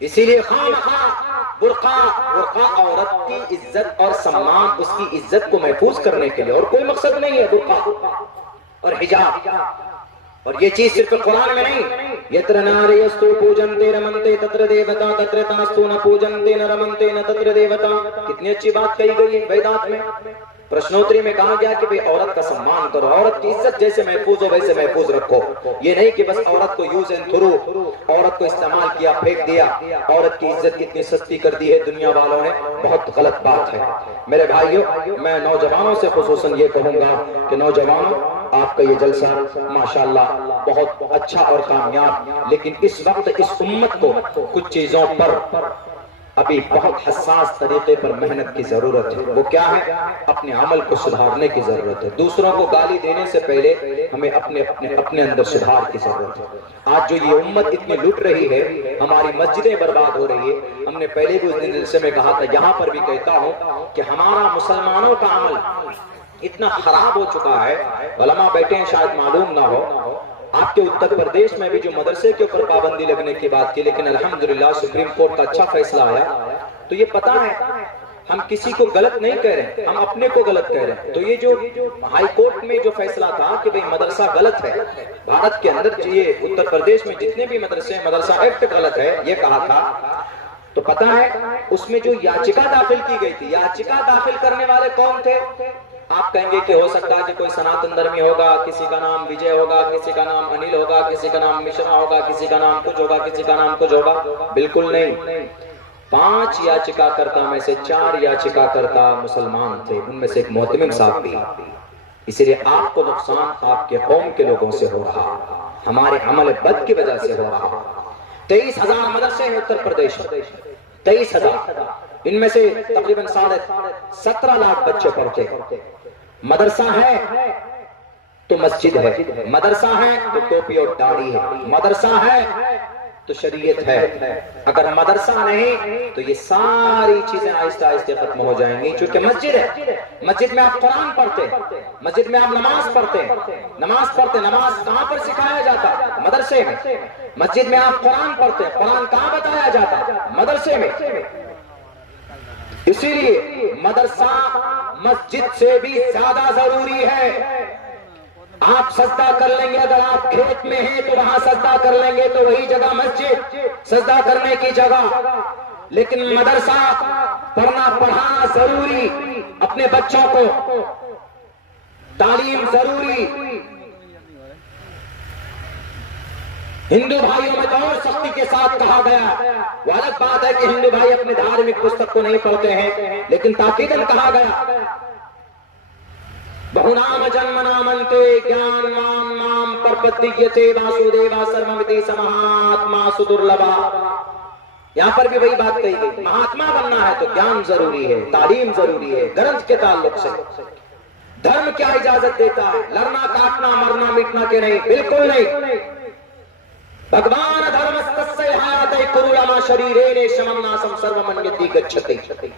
اسی لیے خامخواہ برقع عورت کی عزت اور سمان، اس کی عزت کو محفوظ کرنے کے لیے، اور کوئی مقصد نہیں ہے برقع اور حجاب. اور یہ چیز صرف قرآن میں نہیں، یتر ناریستو پوجنتے رمنتے تتر دیوتا تتر تاستو نہ پوجنتے نہ رمنتے نہ تتر دیوتا. کتنی اچھی بات کہی گئی ہے ویدات میں. پرشنوتری میں کہا گیا کہ عورت کا سمان کرو، عورت کی عزت جیسے محفوظ ہو ویسے محفوظ رکھو. یہ نہیں کہ بس عورت کو یوز اینڈ تھرو، عورت کو استعمال کیا پھینک دیا. عورت کی عزت کتنی سستی کر دی ہے دنیا والوں نے، بہت غلط بات ہے. میرے بھائیوں، میں نوجوانوں سے خصوصاً یہ کہوں گا کہ نوجوانوں، آپ کا یہ جلسہ ماشاءاللہ بہت اچھا اور کامیاب، لیکن اس وقت اس امت کو کچھ چیزوں پر ابھی بہت حساس طریقے پر محنت کی ضرورت ہے. وہ کیا ہے؟ اپنے عمل کو سدھارنے کی ضرورت ہے. دوسروں کو گالی دینے سے پہلے ہمیں اپنے اندر سدھار کی ضرورت ہے. آج جو یہ امت اتنی لٹ رہی ہے، ہماری مسجدیں برباد ہو رہی ہے. ہم نے پہلے بھی اس دن جلسے میں کہا تھا، یہاں پر بھی کہتا ہوں کہ ہمارا مسلمانوں کا عمل اتنا خراب ہو چکا ہے. علماء بیٹھے ہیں، شاید معلوم نہ ہو، آپ کے اتر پردیش میں بھی جو مدرسے کے اوپر پابندی لگنے کی بات کی، لیکن الحمدللہ سپریم کورٹ کا اچھا فیصلہ آیا. تو یہ پتا ہے ہم کسی کو غلط نہیں کہہ رہے، ہم اپنے کو غلط کہہ رہے ہیں. تو یہ جو ہائی کورٹ میں جو فیصلہ تھا کہ بھئی مدرسہ غلط ہے، بھارت کے اندر یہ اتر پردیش میں جتنے بھی مدرسے ہیں، مدرسہ ایکٹ غلط ہے، یہ کہا تھا. تو پتا ہے اس میں جو یاچکا داخل کی گئی تھی، یاچکا داخل کرنے والے کون تھے؟ آپ کہیں گے کہ ہو سکتا ہے کہ کوئی سناتن دھرمی ہوگا، کسی کا نام وجے ہوگا، کسی کا نام انل ہوگا، کسی کا نام مشرا ہوگا، کسی کا نام کچھ ہوگا، کسی کا نام کچھ ہوگا. بالکل نہیں. 5 یاچکا کرتا میں سے 4 یاچکا کرتا مسلمان تھے، ان میں سے ایک محتمم صاحب بھی. اسی لیے آپ کو نقصان آپ کے قوم کے لوگوں سے ہو رہا، ہمارے عمل بد کی وجہ سے ہو رہا. 23,000 مدرسے ہیں اتر پردیش میں، 23,000. ان میں سے تقریباً 17.5 لاکھ بچے پڑھتے ہیں. مدرسہ ہے تو مسجد ہے، مدرسہ ہے تو ٹوپی اور داڑھی ہے، مدرسہ ہے تو شریعت ہے. اگر مدرسہ نہیں تو یہ ساری چیزیں آہستہ آہستہ ختم ہو جائیں گی. چونکہ مسجد ہے، مسجد میں آپ قرآن پڑھتے ہیں، مسجد میں آپ نماز پڑھتے ہیں. نماز کہاں پر سکھایا جاتا؟ مدرسے میں. مسجد میں آپ قرآن پڑھتے ہیں، قرآن کہاں بتایا جاتا؟ مدرسے میں. اسی لیے مدرسہ مسجد سے بھی زیادہ ضروری ہے. آپ سجدہ کر لیں گے، اگر آپ کھیت میں ہیں تو وہاں سجدہ کر لیں گے تو وہی جگہ مسجد، سجدہ کرنے کی جگہ. لیکن مدرسہ پڑھانا ضروری، اپنے بچوں کو تعلیم ضروری. ہندو بھائیوں میں تو اور سختی کے ساتھ کہا گیا. وہ الگ بات ہے کہ ہندو بھائی اپنے دھارمک پستک کو نہیں پڑھتے ہیں، لیکن تاکیداً کہا گیا بہونام جنمنامنتے گیان مام مام پرپتیتے واسودیوا سرموتی سمہاتما سدرلبھا. یہاں پر بھی وہی بات کہی گئی، مہاتما بننا ہے تو گیان ضروری ہے، تعلیم ضروری ہے. گرنتھ کے تعلق سے دھرم کیا اجازت دیتا ہے؟ لڑنا کاٹنا مرنا مٹنا کے نہیں، بالکل نہیں. بھگوان دھرم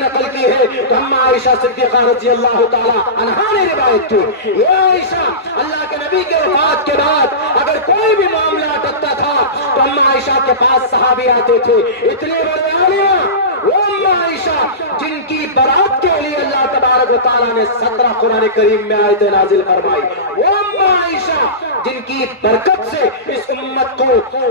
نقل کی ہے تو اما عائشہ صدیقہ رضی اللہ تعالی عنہا نے روایت کی، یہ عائشہ اللہ کے نبی کے وفات کے بعد اگر کوئی بھی معاملہ اٹکتا تھا تو اما عائشہ کے پاس صحابی آتے تھے، اتنے بڑے عالیہ وہ اما عائشہ جن کی برات کے لیے اللہ تبارک و تعالیٰ نے 17 قرآن کریم میں آیتیں نازل فرمائی، وہ اما عائشہ جن کی برکت سے اس امت کو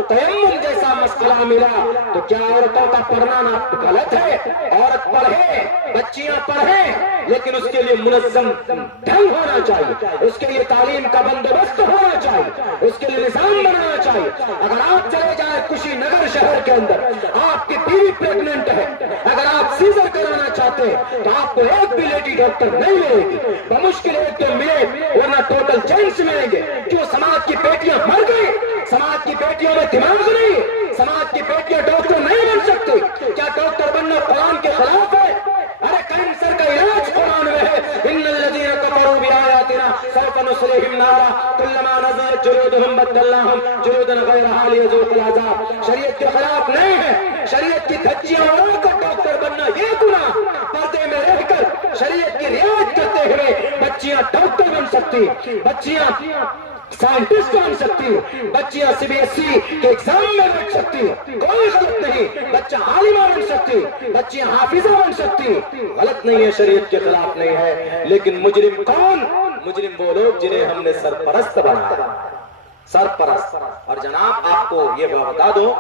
تیمم جیسا مسئلہ ملا، تو کیا عورتوں کا پڑھنا نہ غلط ہے؟ عورت پڑھے، بچیاں پڑھیں، لیکن اس کے لیے منظم ڈھنگ ہونا چاہیے، اس کے لیے تعلیم کا بندوبست ہونا چاہیے، اس کے لیے نظام بنانا چاہیے۔ اگر آپ چلے جائیں کشی نگر شہر کے اندر، آپ کی بیوی پریگننٹ ہے، اگر آپ سیزر کرانا چاہتے ہیں تو آپ کو ایک بھی لیڈی ڈاکٹر نہیں ملے گی، بمشکل ایک تو ملے ورنہ ٹوٹل جینٹس ملیں گے۔ کیوں؟ سماج کی بیٹیاں مر گئی، سماج کی بیٹیوں میں دماغ نہیں، سماج کی بیٹیاں ڈاکٹر نہیں بن سکتی۔ کیا ڈاکٹر بننا قرآن کے خلاف ہے؟ ارے کینسر کا علاج قرآن میں ہے، ان الذین کفروا بآیاتنا سوف نصلیہم نارا کلما نضجت جلودہم بدلناہم جلودا غیرہا لیذوقوا العذاب۔ شریعت کے خلاف نہیں ہے، شریعت کی دھجیاں اڑا کر ڈاکٹر بننا یہ گناہ، پردے میں رہ کر شریعت کی رعایت کرتے ہوئے بچیاں ڈاکٹر بن سکتی، بچیاں سائنٹسٹ بن سکتی ہو، بچیاں CBSE کے ایگزام میں بیٹھ سکتی ہو، کوئی غلط نہیں، بچہ عالمہ بن سکتی، بچیاں حافظہ بن سکتی، غلط نہیں ہے، شریعت کے خلاف نہیں ہے۔ لیکن مجرم کون؟ مجرم وہ لوگ جنہیں ہم نے سرپرست بنایا، سرپرست۔ اور جناب آپ کو یہ بتا دو،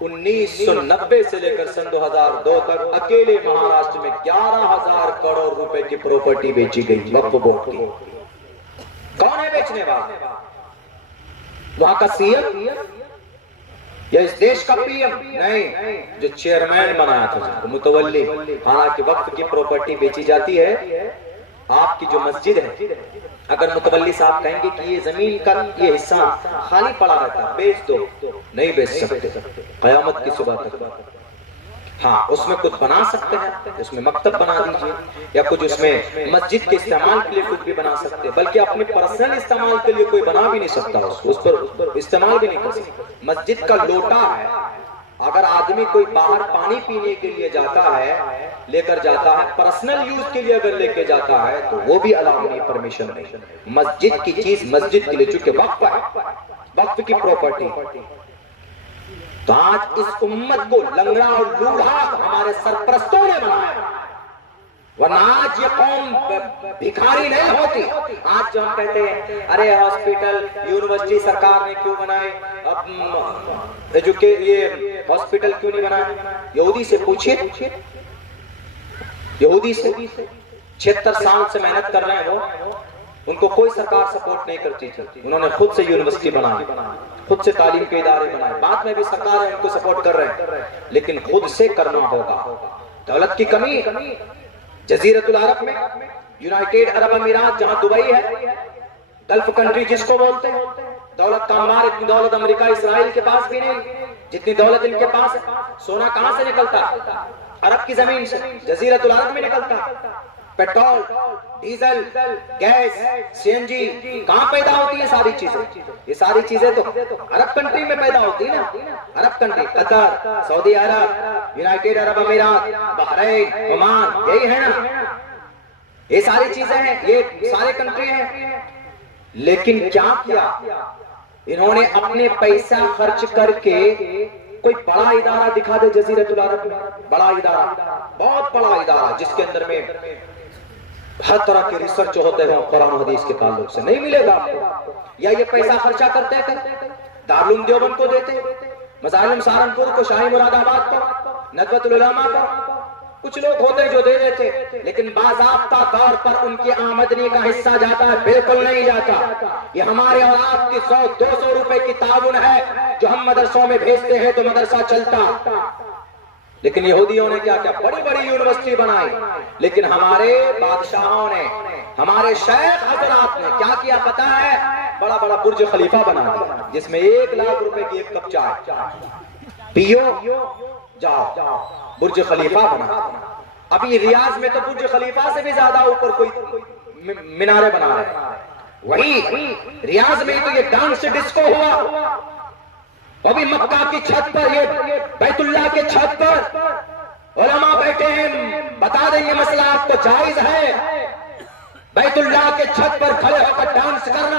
1990 سے لے کر سن 2002 تک اکیلے مہاراشٹر میں 11,000 کروڑ روپے کی پراپرٹی بیچی گئی وقف بورڈ کی۔ کون ہے بیچنے والا؟ وہاں کا سی ایم یا اس دیش کا پی ایم؟ نہیں، جو چیئرمین بنایا تھا، متولی۔ حالانکہ وقف کی پراپرٹی بیچی جاتی ہے، آپ کی جو مسجد ہے، اگر متولی صاحب کہیں گے کہ یہ زمین کا یہ حصہ خالی پڑا رہتا ہے، بیچ دو، نہیں بیچ سکتے قیامت کی صبح تک۔ ہاں، اس میں کچھ بنا سکتے ہیں، اس میں مکتب بنا دیجئے، یا کچھ اس میں مسجد کے استعمال کے لیے کچھ بھی بنا سکتے ہیں، بلکہ اپنے پرسنل استعمال کے لیے کوئی بنا بھی نہیں سکتا، اس پر استعمال بھی نہیں کر سکتا۔ مسجد کا لوٹا ہے، اگر آدمی کوئی باہر پانی پینے کے لیے جاتا ہے، لے کر جاتا ہے، پرسنل یوز کے لیے اگر لے کے جاتا ہے تو وہ بھی الاؤ نہیں، پرمیشن نہیں۔ مسجد کی چیز مسجد کے لیے، چونکہ وقف ہے، وقف کی پراپرٹی۔ تو آج اس امت کو لنگڑا اور لوڑھا ہمارے سرپرستوں نے بنایا، ورنہ آج یہ قوم بھکاری نہیں ہوتی۔ آج جو ہم کہتے ہیں ارے ہاسپٹل یونیورسٹی سرکار نے کیوں بنائے، یہ ہاسپٹل کیوں نہیں بنائے؟ یہودی سے پوچھئے، یہودی سے 76 سال سے محنت کر رہے ہیں وہ، ان کو کوئی سرکار سپورٹ نہیں کرتی تھی، انہوں نے خود سے یونیورسٹی بنائی، خود سے تعلیم کے ادارے بنائے، بعد میں بھی سرکار ان کو سپورٹ کر رہے ہیں، لیکن خود سے کرنا ہوگا۔ دولت کی کمی جزیرت العرب میں، یونائیٹڈ عرب امارات جہاں دبئی ہے، گلف کنٹری جس کو بولتے ہیں، دولت کا انبار، اتنی دولت امریکہ اسرائیل کے پاس بھی نہیں جتنی دولت ان کے پاس ہے۔ سونا کہاں سے نکلتا؟ عرب کی زمین سے، جزیرت العرب میں نکلتا۔ پیٹرول، ڈیزل، گیس، CNG کہاں پیدا ہوتی ہے؟ ساری چیزیں، یہ ساری چیزیں تو عرب کنٹری میں پیدا ہوتی ہے نا۔ عرب کنٹری، قطر، سعودی عرب، یونائیٹڈ عرب امارات، بحرین، عمان، یہی ہے نا، یہ ساری چیزیں ہیں، یہ سارے کنٹری ہیں۔ لیکن کیا کیا انہوں نے؟ اپنے پیسہ خرچ کر کے کوئی بڑا ادارہ دکھا دے جزیرت العرب میں، بڑا ادارہ، بہت بڑا ادارہ جس کے اندر میں ہر طرح کے ریسرچ ہوتے ہیں قرآن حدیث کے تعلق سے، نہیں ملے گا آپ کو۔ یا یہ پیسہ خرچہ کرتے ہیں دارالعلوم دیوبند کو دیتے، مظاہر سہارنپور کو، شاہی مراد آباد کو، ندوۃ العلماء کو، کچھ لوگ ہوتے ہیں جو دے دیتے، لیکن باضابطہ طور پر ان کی آمدنی کا حصہ جاتا ہے؟ بالکل نہیں جاتا۔ یہ ہمارے اور آپ کی 100-200 روپے کی تعاون ہے جو ہم مدرسوں میں بھیجتے ہیں تو مدرسہ چلتا۔ لیکن یہودیوں نے کیا کیا؟ بڑی بڑی یونیورسٹی بنائی، لیکن ہمارے بادشاہوں نے، ہمارے شیخ حضرات نے کیا کیا پتہ ہے؟ بڑا بڑا برج خلیفہ بنا دیا جس میں 1 لاکھ روپے کی ایک کپ چائے پیو جاؤ، برج خلیفہ بنا۔ ابھی ریاض میں تو برج خلیفہ سے بھی زیادہ اوپر کوئی مینارے بنا رہے ہیں، وہی ریاض میں تو یہ ڈانس ڈسکو ہوا، ابھی مکہ کی چھت پر، یہ بیت اللہ کے چھت پر، علماء بیٹھے ہیں، بتا دیں یہ مسئلہ آپ کو جائز ہے بیت اللہ کے چھت پر کھڑے ہو کر ڈانس کرنا؟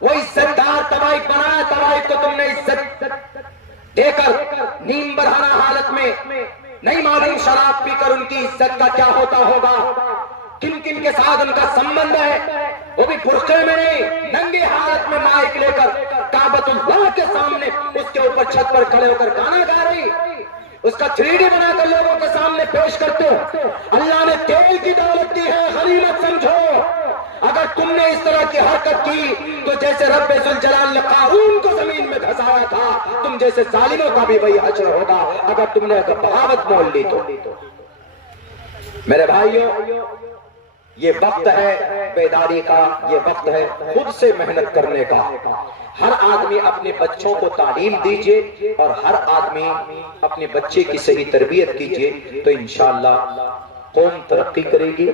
وہ عزت دار طوائف بنایا، طوائف کو تم نے عزت دے کر نیم برہنہ حالت میں نہیں معلوم شراب پی کر ان کی عزت کا کیا ہوتا ہوگا، کن کن کے ساتھ ان کا سمبند ہے، وہ بھی برقعے میں نہیں، ننگی حالت میں مائک لے کر کعبۃ اللہ کے سامنے اس کے اوپر چھت پر کھڑے ہو کر گانا گا رہی، اس کا 3D بنا کر لوگوں کے سامنے پیش کرتے ہو۔ اللہ نے تیل کی دولت دی ہے، غنیمت سمجھو۔ اگر تم نے اس طرح کی حرکت کی تو جیسے رب ذوالجلال نے قارون کو زمین میں دھسایا تھا، تم جیسے ظالموں کا بھی وہی حشر ہوگا اگر تم نے بغاوت مول لی تو۔ میرے بھائیوں، یہ وقت ہے بیداری کا، یہ وقت ہے خود سے محنت کرنے کا۔ ہر آدمی اپنے بچوں کو تعلیم دیجئے اور ہر آدمی اپنے بچے کی صحیح تربیت کیجئے تو انشاءاللہ قوم ترقی کرے گی،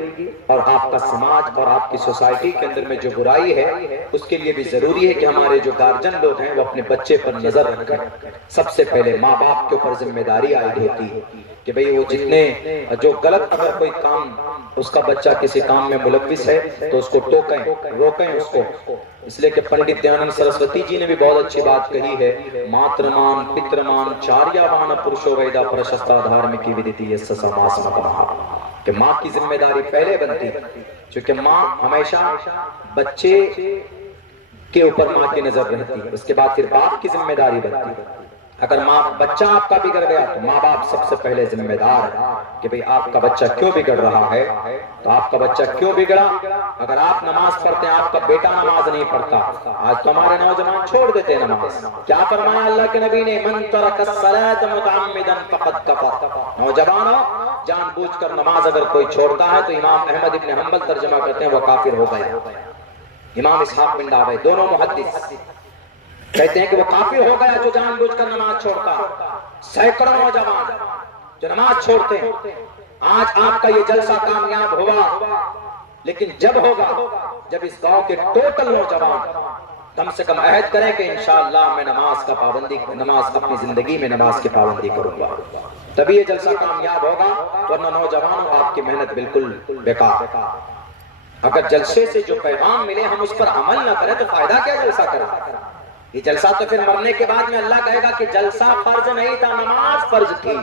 اور آپ کا سماج اور آپ کی سوسائٹی کے اندر میں جو برائی ہے اس کے لیے بھی ضروری ہے کہ ہمارے جو گارجن لوگ ہیں وہ اپنے بچے پر نظر رکھیں۔ سب سے پہلے ماں باپ کے اوپر ذمہ داری عائد ہوتی ہے کہ بھئی وہ جتنے جو غلط اگر کوئی کام اس کا بچہ کسی کام میں ملوث ہے تو اس کو ٹوکیں، روکیں اس کو۔ اس لیے کہ پنڈت دیانند سرسوتی جی نے بھی بہت اچھی بات کہی ہے، ماترمان پترمان چاریاوان پرشو ویدا پرشستا دھارمکی ودیتی یس سماسمکمہا، کہ ماں کی ذمہ داری پہلے بنتی ہے، چونکہ ماں ہمیشہ بچے کے اوپر ماں کی نظر رہتی ہے، اس کے بعد پھر باپ کی ذمہ داری بنتی ہے۔ اگر بچہ آپ کا بگڑ گیا تو ماں باپ سب سے پہلے ذمہ دار ہے کہ بھئی آپ کا بچہ کیوں بگڑ رہا ہے، تو آپ کا بچہ کیوں بگڑا؟ اگر آپ نماز پڑھتے ہیں، آپ کا بیٹا نماز نہیں پڑھتا، آج تو ہمارے نوجوان چھوڑ دیتے ہیں نماز۔ کیا فرمایا اللہ کے نبی نے؟ من ترک الصلاۃ متعمدا فقد کفر۔ نوجوانوں، جان بوجھ کر نماز اگر کوئی چھوڑتا ہے تو امام احمد ابن حنبل ترجمہ کرتے ہیں وہ کافر ہو گیا۔ امام اسحاق بن راہویہ دونوں محدث کہتے ہیں کہ وہ کافر ہو گیا جو جان بوجھ کر نماز چھوڑتا۔ سینکڑوں نوجوان جو نماز چھوڑتے ہیں، آج آپ کا یہ جلسہ کامیاب ہوا، لیکن جب ہوگا جب اس گاؤں کے ٹوٹل نوجوان کم سے کم عہد کریں کہ انشاءاللہ میں نماز اپنی زندگی میں نماز کی پابندی کروں گا، تبھی یہ جلسہ کامیاب ہوگا، ورنہ نوجوانوں آپ کی محنت بالکل بیکار۔ اگر جلسے سے جو پیغام ملے ہم اس پر عمل نہ کریں تو فائدہ کیا جلسہ کریں؟ یہ جلسہ تو پھر مرنے کے بعد میں اللہ کہے گا کہ جلسہ فرض نہیں تھا، نماز فرض تھی۔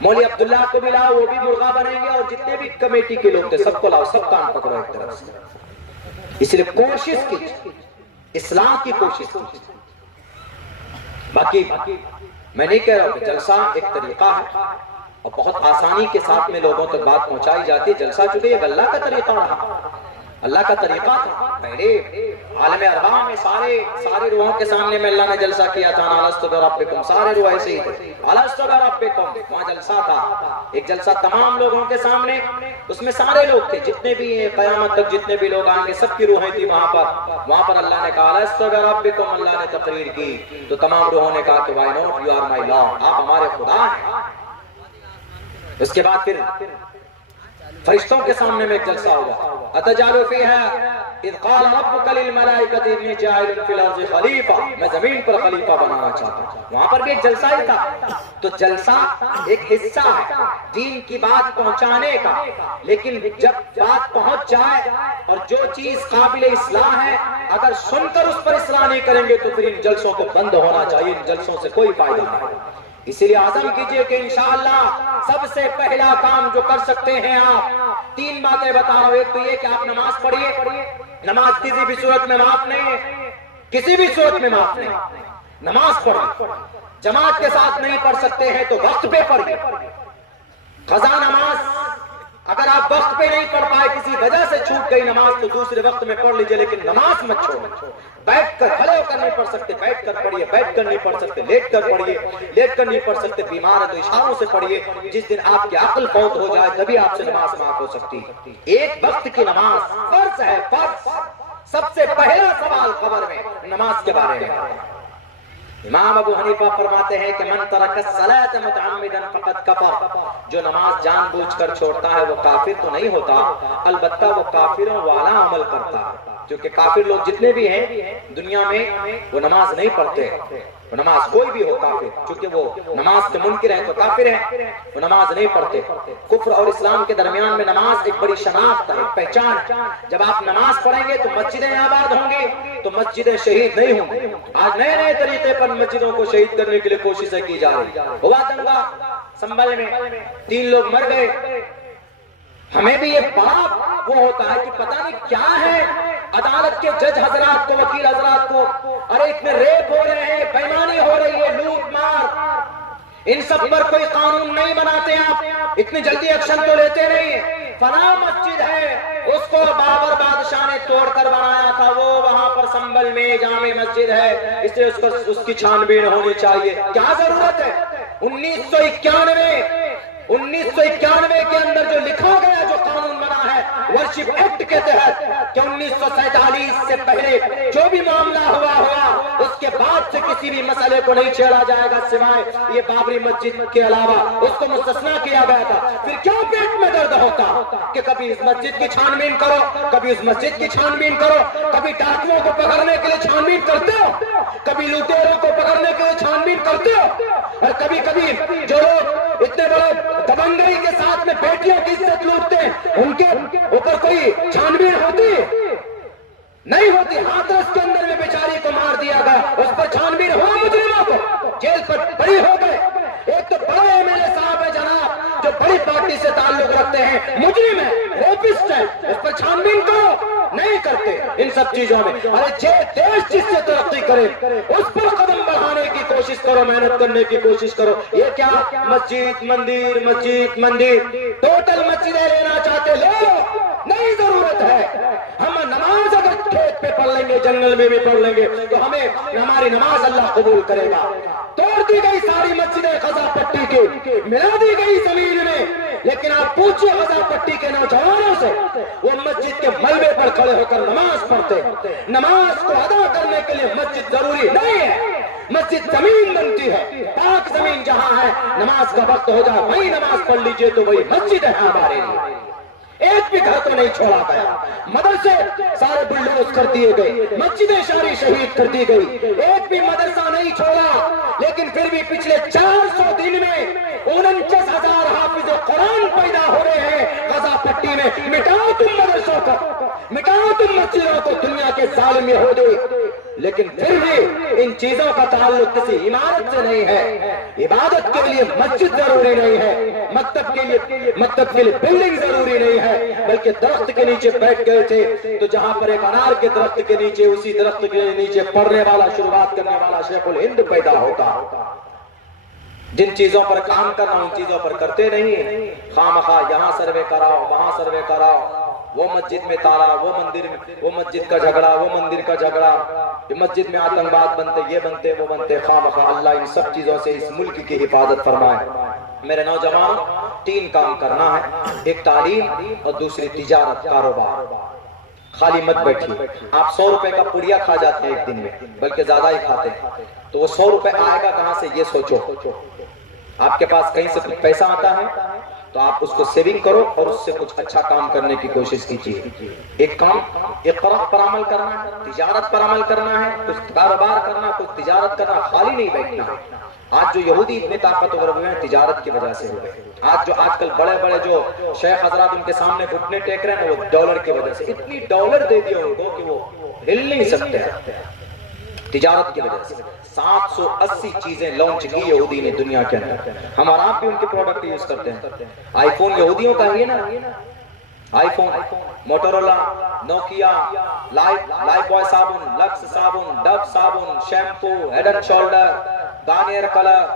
مولوی عبداللہ کو بھی لاؤ، وہ بھی مرغا بنیں گے، اور جتنے بھی کمیٹی کے لوگ تھے سب کو لاؤ، سب کان پکڑو ایک طرف سے۔ اس لیے کوشش کی، اصلاح کی کوشش کی۔ باقی میں نہیں کہہ رہا ہوں کہ جلسہ ایک طریقہ ہے اور بہت آسانی کے ساتھ میں لوگوں تک بات پہنچائی جاتی ہے۔ جلسہ چونکہ یہ اللہ کا طریقہ رہا، اللہ کا طریقہ تھا۔ پہلے عالم ارواح میں سارے روحوں کے سامنے میں اللہ نے جلسہ کیا تھا، الستو بربکم، سارے روح ایسے ہی تھے، الستو بربکم، وہاں جلسہ تھا، ایک جلسہ تمام لوگوں کے سامنے، اس میں سارے لوگ تھے، جتنے بھی ہیں قیامت تک جتنے بھی لوگ آئیں گے سب کی روحیں تھی وہاں پر اللہ نے کہا الستو بربکم، اللہ نے تقریر کی تو تمام روحوں نے کہا کہ why not, you are my lord, آپ ہمارے خدا ہیں۔ اس کے بعد پھر فرشتوں کے سامنے میں ایک جلسہ ہوا، اتجعل فیہا اذ قال ربک للملائکۃ انی جاعل فی الارض خلیفہ، میں زمین پر خلیفہ بنانا چاہتا ہوں۔ وہاں پر بھی ایک جلسہ ہی تھا۔ تو جلسہ ایک حصہ ہے دین کی بات پہنچانے کا، لیکن جب بات پہنچ جائے اور جو چیز قابل اصلاح ہے اگر سن کر اس پر اصلاح نہیں کریں گے تو پھر ان جلسوں کو بند ہونا چاہیے، ان جلسوں سے کوئی فائدہ نہیں۔ اسی لیے عزم کیجئے کہ انشاءاللہ سب سے پہلا کام جو کر سکتے ہیں آپ، 3 باتیں بتا رہا ہوں۔ ایک تو یہ کہ آپ نماز پڑھیے، نماز کسی بھی صورت میں معاف نہیں ہے، کسی بھی صورت میں معاف نہیں، نماز پڑھیے۔ جماعت کے ساتھ نہیں پڑھ سکتے ہیں تو وقت پہ پڑھیے۔ قضا نماز اگر آپ وقت پہ نہیں پڑھ پائے، کسی وجہ سے چھوٹ گئی نماز تو دوسرے وقت میں پڑھ لیجئے، لیکن نماز مت چھوڑیں۔ بیٹھ کر کھڑے ہو کر نہیں پڑھ سکتے بیٹھ کر پڑھیے، بیٹھ کر نہیں پڑھ سکتے لیٹ کر پڑھیے، لیٹ کر نہیں پڑھ سکتے بیمار ہے تو اشاروں سے پڑھیے۔ جس دن آپ کی عقل فوت ہو جائے تبھی آپ سے نماز معاف ہو سکتی ہے۔ ایک وقت کی نماز فرض ہے، فرض۔ سب سے پہلا سوال قبر میں نماز کے بارے میں۔ امام ابو حنیفہ فرماتے ہیں کہ من ترک الصلاۃ متعمدا فقد کفر، جو نماز جان بوجھ کر چھوڑتا ہے وہ کافر تو نہیں ہوتا، البتہ وہ کافروں والا عمل کرتا ہے۔ کیونکہ کافر لوگ جتنے بھی ہیں دنیا میں وہ نماز نہیں پڑھتے، نماز کوئی بھی ہو کافر، چونکہ وہ نماز کے منکر ہیں تو کافر ہیں، وہ نماز نہیں پڑھتے۔ کفر اور اسلام کے درمیان میں نماز ایک بڑی شناخت ہے، ایک پہچان ہے۔ جب آپ نماز پڑھیں گے تو مسجدیں آباد ہوں گی، تو مسجدیں شہید نہیں ہوں گی۔ آج نئے نئے طریقے پر مسجدوں کو شہید کرنے کے لیے کوششیں کی جا رہی۔ ہوا دنگا سنبھل میں، 3 لوگ مر گئے۔ ہمیں بھی یہ بڑا وہ ہوتا ہے کہ پتہ نہیں کیا ہے عدالت کے جج حضرات کو، وکیل حضرات کو، ارے اتنے ریپ ہو رہے ہیں، بےایمانی ہو رہی ہے، لوٹ مار، ان سب پر کوئی قانون نہیں بناتے آپ، اتنی جلدی ایکشن تو لیتے نہیں۔ فلاں مسجد ہے، اس کو بابر بادشاہ نے توڑ کر بنایا تھا، وہ وہاں پر سنبھل میں جامع مسجد ہے، اس لیے اس کی چھان بین ہونی چاہیے۔ کیا ضرورت ہے؟ 1991 کے اندر جو لکھا گیا، جو قانون بنا ہے ورشپ ایکٹ کے تحت، کہ 1947 سے پہلے جو بھی معاملہ ہوا اس کے بعد سے کسی بھی مسئلے کو نہیں چھیڑا جائے گا سوائے یہ بابری مسجد کے علاوہ، اس کو مستثنا کیا گیا تھا۔ پھر کیوں پیٹ میں درد ہوتا کہ کبھی اس مسجد کی چھان بین کرو، کبھی اس مسجد کی چھان بین کرو، کبھی ڈاکوؤں کو پکڑنے کے لیے چھان بین کرتے ہو، کبھی لوٹیروں کو پکڑنے کے لیے چھان بین کرتے ہو، اور کبھی جو لوگ اتنے بڑے دبنگئی کے ساتھ میں بیٹیوں کی عزت لوٹتے ہیں، ان کے اوپر کوئی چھان بین ہوتی نہیں ہوتی؟ ہاتھرس کے اندر میں بیچاری کو مار دیا گیا، اس پر چھان بین ہوا، مجرموں کو جیل پر بری ہو گئے۔ ایک تو بڑے ایم ایل اے صاحب ہے جناب، جو بڑی پارٹی سے تعلق رکھتے ہیں، مجرم ہے، ریپسٹ ہے، اس پر چھان بین کرو، نہیں کرتے ان سب چیزوں میں۔ ارے دیش جس سے ترقی کرے اس پر قدم بڑھانے کی کوشش کرو، محنت کرنے کی کوشش کرو۔ یہ کیا مسجد مندر ٹوٹل مسجدیں لینا چاہتے، لے لو، نہیں ضرورت ہے۔ ہم نماز اگر کھیت پہ پڑھ لیں گے، جنگل میں بھی پڑھ لیں گے، تو ہماری نماز اللہ قبول کرے گا۔ توڑ دی گئی ساری مسجدیں غزہ پٹی کی، ملا دی گئی زمین میں، لیکن آپ پوچھئے غزہ پٹی کے نوجوانوں سے، وہ مسجد کے ملبے پر کھڑے ہو کر نماز پڑھتے۔ نماز کو ادا کرنے کے لیے مسجد ضروری نہیں ہے، مسجد زمین بنتی ہے، پاک زمین جہاں ہے، نماز کا وقت ہو جائے وہی نماز پڑھ لیجئے، تو وہی مسجد ہے ہمارے لیے۔ ایک بھی گھر تو نہیں چھوڑا گیا، مدرسے سارے بلڈوز کر دیے گئے، مسجدیں ساری شہید کر دی گئی، ایک بھی مدرسہ نہیں چھوڑا۔ لیکن پھر بھی پچھلے 400 دن میں 49,000 حافظ قرآن پیدا ہو رہے ہیں غزہ پٹی میں۔ مٹاؤ تم مدرسوں کو، مٹاؤ تم مسجدوں کو، دنیا کے ظالم یہودی، لیکن پھر بھی ان چیزوں کا تعلق کسی عمارت سے نہیں ہے۔ عبادت کے لیے مسجد ضروری نہیں ہے، مکتب کے لیے بلڈنگ ضروری نہیں ہے، بلکہ درخت کے نیچے بیٹھ گئے تھے تو جہاں پر ایک انار کے درخت کے نیچے، اسی درخت کے نیچے پڑھنے والا، شروعات کرنے والا شیخ الہند پیدا ہوتا۔ جن چیزوں پر کام کرنا ان چیزوں پر کرتے نہیں، خواہ مخواہ یہاں سروے کراؤ، وہاں سروے کراؤ، وہ مسجد میں تالا، وہ مندر میں، وہ مسجد کا جھگڑا، وہ مندر کا جھگڑا، یہ مسجد میں آتنکواد بنتے، یہ بنتے، وہ بنتے، خواہ مخواہ۔ اللہ ان سب چیزوں سے اس ملک کی حفاظت فرمائے۔ میرے نوجوان، 3 کام کرنا ہے، ایک تعلیم اور دوسری تجارت، کاروبار۔ خالی مت بیٹھیے۔ آپ 100 روپے کا پڑیا کھا جاتے ہیں ایک دن میں، بلکہ زیادہ ہی کھاتے ہیں، تو وہ 100 روپے آئے گا کہاں سے، یہ سوچو۔ آپ کے پاس کہیں سے کچھ پیسہ آتا ہے تو آپ اس کو سیونگ کرو اور اس سے کچھ اچھا کام کرنے کی کوشش کیجیے۔ ایک کام اقرا پر عمل کرنا ہے، تجارت پر عمل کرنا ہے، کچھ کاروبار کرنا، کچھ تجارت کرنا، خالی نہیں بیٹھنا ہے۔ آج جو یہودی اتنے طاقتور ہوئے ہیں تجارت کی وجہ سے ہوئے۔ آج کل بڑے بڑے جو شیخ حضرات ان کے سامنے گھٹنے ٹیک رہے ہیں وہ ڈالر کی وجہ سے، اتنی ڈالر دے دیا ان کو کہ وہ ہل نہیں سکتے ہیں تجارت کی وجہ سے۔ 780 چیزیں لانچ کی یہودی نے دنیا کے اندر، ہم اور آپ بھی ان کے پروڈکٹ یوز کرتے ہیں۔ آئی فون یہودیوں کا ہی ہے نا، iPhone, Motorola, Nokia, Lifebuoy صابن، لکس صابن، ڈو صابن، shampoo, head and shoulders, Garnier colour,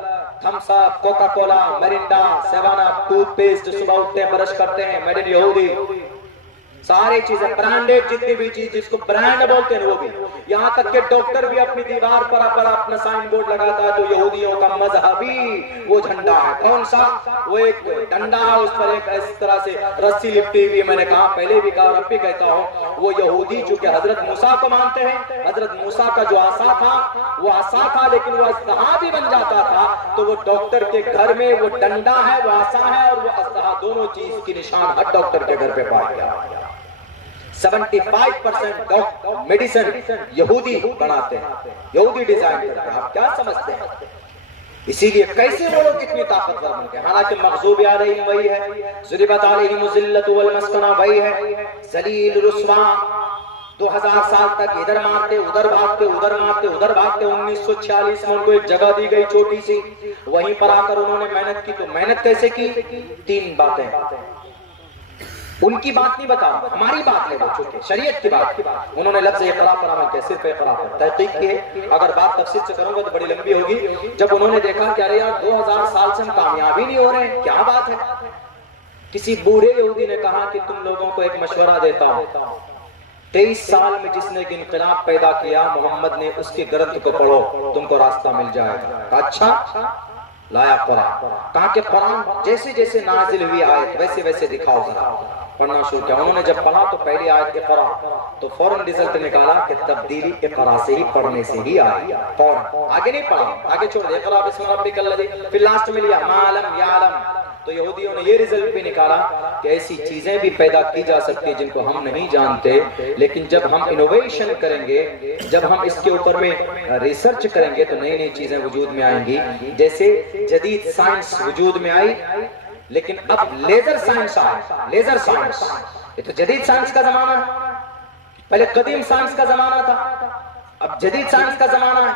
Thums up, Coca Cola, Mirinda, 7 up, toothpaste, صبح اٹھتے ہیں برش کرتے ہیں، میڈ ان یہودی، ساری چیزیں برانڈیڈ، جتنی بھی چیز جس کو برانڈ بولتے ہیں وہ بھی۔ یہاں تک کہ ڈاکٹر بھی اپنی دیوار پر اپنا سائن بورڈ لگاتا ہے جو یہودیوں کا مذہبی وہ جھنڈا ہے۔ کون سا؟ وہ ایک ڈنڈا ہے، اس پر ایک اس طرح سے رسی لپٹی ہوئی۔ میں نے کہا پہلے بھی کہا، اب بھی کہتا ہوں، وہ یہودی چونکہ حضرت موسیٰ کو مانتے ہیں، حضرت موسیٰ کا جو عصا تھا وہ عصا تھا، لیکن وہ اژدہا بھی بن جاتا تھا، تو وہ ڈاکٹر کے گھر میں وہ ڈنڈا ہے، وہ عصا ہے، اور وہ اژدہا، دونوں چیز کی نشان ہر ڈاکٹر کے گھر پہ پایا گیا۔ 75% میڈیسن یہودی بناتے ہیں، یہودی ڈیزائن کرتے ہیں. آپ کیا سمجھتے ہیں؟ اسی لیے کیسے وہ لوگ اتنی طاقتور بن گئے؟ حالانکہ مغضوب علیہم وہی ہے، ضربت علیہم الذلۃ والمسکنہ وہی ہے، ذلیل رسوا. 2000 سال تک ادھر مارتے ادھر بھاگتے ادھر مارتے ادھر بھاگتے. 1946 میں ان کو ایک جگہ دی گئی چھوٹی سی، وہیں پر آ کر انہوں نے محنت کی. تو محنت کیسے کی؟ 3 باتیں. ان کی بات نہیں بتا، ہماری بات ہے وہ، چونکہ شریعت کی بات. انہوں نے لفظ اقرا پر عمل کیا، صرف اقرا پر تحقیق کی ہے. اگر بات تفصیل سے کروں گا تو بڑی لمبی ہوگی. جب انہوں نے دیکھا کہ ارے یار 2000 سال سے ہم کامیابی نہیں ہو رہے ہیں، کیا بات ہے. کسی بوڑھے یہودی نے کہا کہ تم لوگوں کو ایک مشورہ دیتا ہوں، 23 سال میں جس نے انقلاب پیدا کیا محمد نے، اس کی گرد کو پڑھو تم کو راستہ مل جائے گا. اچھا، لایا قرآن. کہا کہ قرآن جیسے جیسے نازل ہوئی آیت ویسے ویسے دکھاؤ ذرا. پڑھنا شروع کیا. انہوں نے جب پڑھا تو پہلی آیت اقرا، تو فوراً رزلٹ نکالا کہ تبدیلی اقرا سے ہی پڑھنے سے ہی آئی. فوراً آگے نہیں پڑھا، آگے چھوڑ دیا اقرا بسم ربک الذی، پھر لاسٹ میں لیا ما لم یعلم. تو یہودیوں نے یہ رزلٹ بھی نکالا کہ ایسی چیزیں بھی پیدا کی جا سکتی جن کو ہم نہیں جانتے، لیکن جب ہم انوویشن کریں گے، جب ہم اس کے اوپر میں ریسرچ کریں گے تو نئی نئی چیزیں وجود میں آئیں گی. جیسے جدید سائنس وجود میں آئی، لیکن اب لیزر سائنس آیا. لیزر سائنس یہ تو جدید سائنس کا زمانہ ہے. پہلے قدیم سائنس کا زمانہ تھا، اب جدید سائنس کا زمانہ ہے.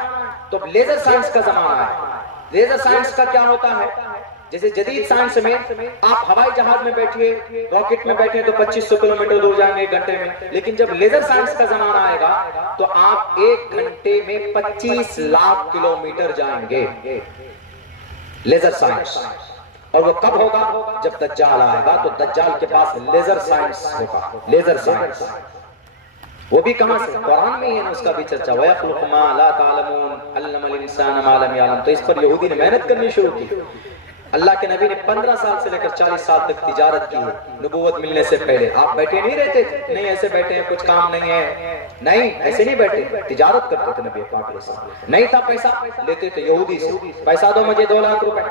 تو اب لیزر سائنس کا زمانہ ہے. لیزر سائنس کا کیا ہوتا ہے؟ جیسے جدید سائنس میں آپ ہوائی جہاز میں بیٹھیے، راکٹ میں بیٹھے تو 2500 کلومیٹر دور جائیں گے 1 گھنٹے میں. لیکن جب لیزر سائنس کا زمانہ آئے گا تو آپ 1 گھنٹے میں 25 لاکھ کلومیٹر جائیں گے. Laser science. اور وہ کب ہوگا؟ جب دجال آئے گا. تو دجال کے پاس لیزر سائنس ہوگا. لیزر سائنس وہ بھی کہاں سے؟ قرآن میں ہے نا، اس کا بھی چرچا. وَيَخْلُقُ مَا لَا تَعْلَمُونَ عَلَّمَ الْإِنسَانَ مَا لَمْ يَعْلَمْ. تو اس پر یہودی نے محنت کرنی شروع کی. اللہ کے نبی نے 15 سال سے لے کر 40 سال تک تجارت کی ہے نبوت ملنے سے پہلے. آپ بیٹھے نہیں رہتے تھے، نہیں ایسے بیٹھے ہیں کچھ کام نہیں ہے، نہیں ایسے نہیں بیٹھے. تجارت کرتے تھے نبی پاک علیہ السلام. نہیں تھا پیسہ، لیتے تھے یہودی سے. پیسہ دو مجھے 2 لاکھ روپے.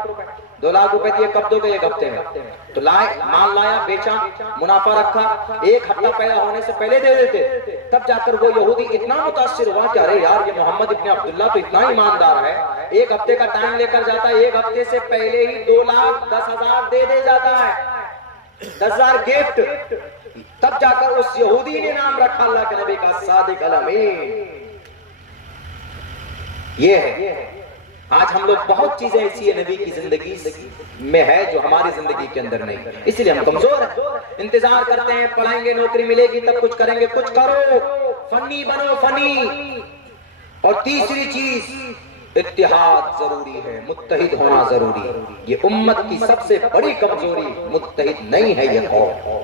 2 لاکھ روپے دیے، کب دو گے؟ 1 ہفتے میں. تو لائے مال، لایا، بیچا، منافع رکھا. 1 ہفتہ پیدا ہونے سے پہلے دے دیتے. تب جا کر وہ یہودی اتنا متاثر ہوا کہ ارے یار یہ محمد ابن عبداللہ تو اتنا ایماندار ہے، 1 ہفتے کا ٹائم لے کر جاتا ہے، 1 ہفتے سے پہلے ہی 2,10,000 دے جاتا ہے. 10,000 گفٹ. تب جا کر اس یہودی نے نام رکھا اللہ کے نبی کا صادق الامین. یہ ہے. آج ہم لوگ بہت چیزیں ایسی ہیں نبی کی زندگی میں ہے جو ہماری زندگی کے اندر نہیں، اس لیے ہم کمزور ہیں. انتظار کرتے ہیں پڑھیں گے نوکری ملے گی تب کچھ کریں گے. کچھ کرو، فنی بنو، فنی. اور تیسری چیز اتحاد ضروری ہے، متحد ہونا ضروری ہے. یہ امت کی سب سے بڑی کمزوری متحد نہیں ہے یہ قوم،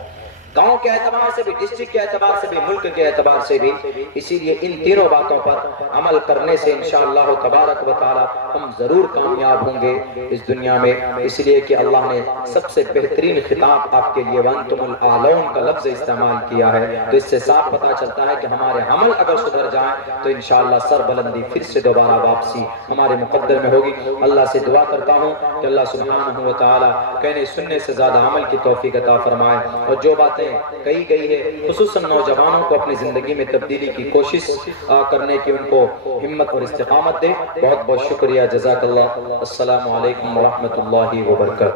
گاؤں کے اعتبار سے بھی، ڈسٹرکٹ کے اعتبار سے بھی، ملک کے اعتبار سے بھی. اسی لیے ان تینوں باتوں پر عمل کرنے سے انشاءاللہ تبارک و تعالی ہم ضرور کامیاب ہوں گے اس دنیا میں. اس لیے کہ اللہ نے سب سے بہترین خطاب آپ کے لیے وانتم الاعلون کا لفظ استعمال کیا ہے. تو اس سے صاف پتہ چلتا ہے کہ ہمارے عمل اگر سدھر جائیں تو انشاءاللہ سر بلندی پھر سے دوبارہ واپسی ہمارے مقدر میں ہوگی. اللہ سے دعا کرتا ہوں کہ اللہ سبحانہ و تعالی کہنے سننے سے زیادہ عمل کی توفیق عطا فرمائے، اور جو باتیں کہی گئی ہے خصوصاً نوجوانوں کو اپنی زندگی میں تبدیلی کی کوشش کرنے کی ان کو ہمت اور استقامت دے. بہت بہت شکریہ. جزاک اللہ. السلام علیکم ورحمۃ اللہ وبرکاتہ.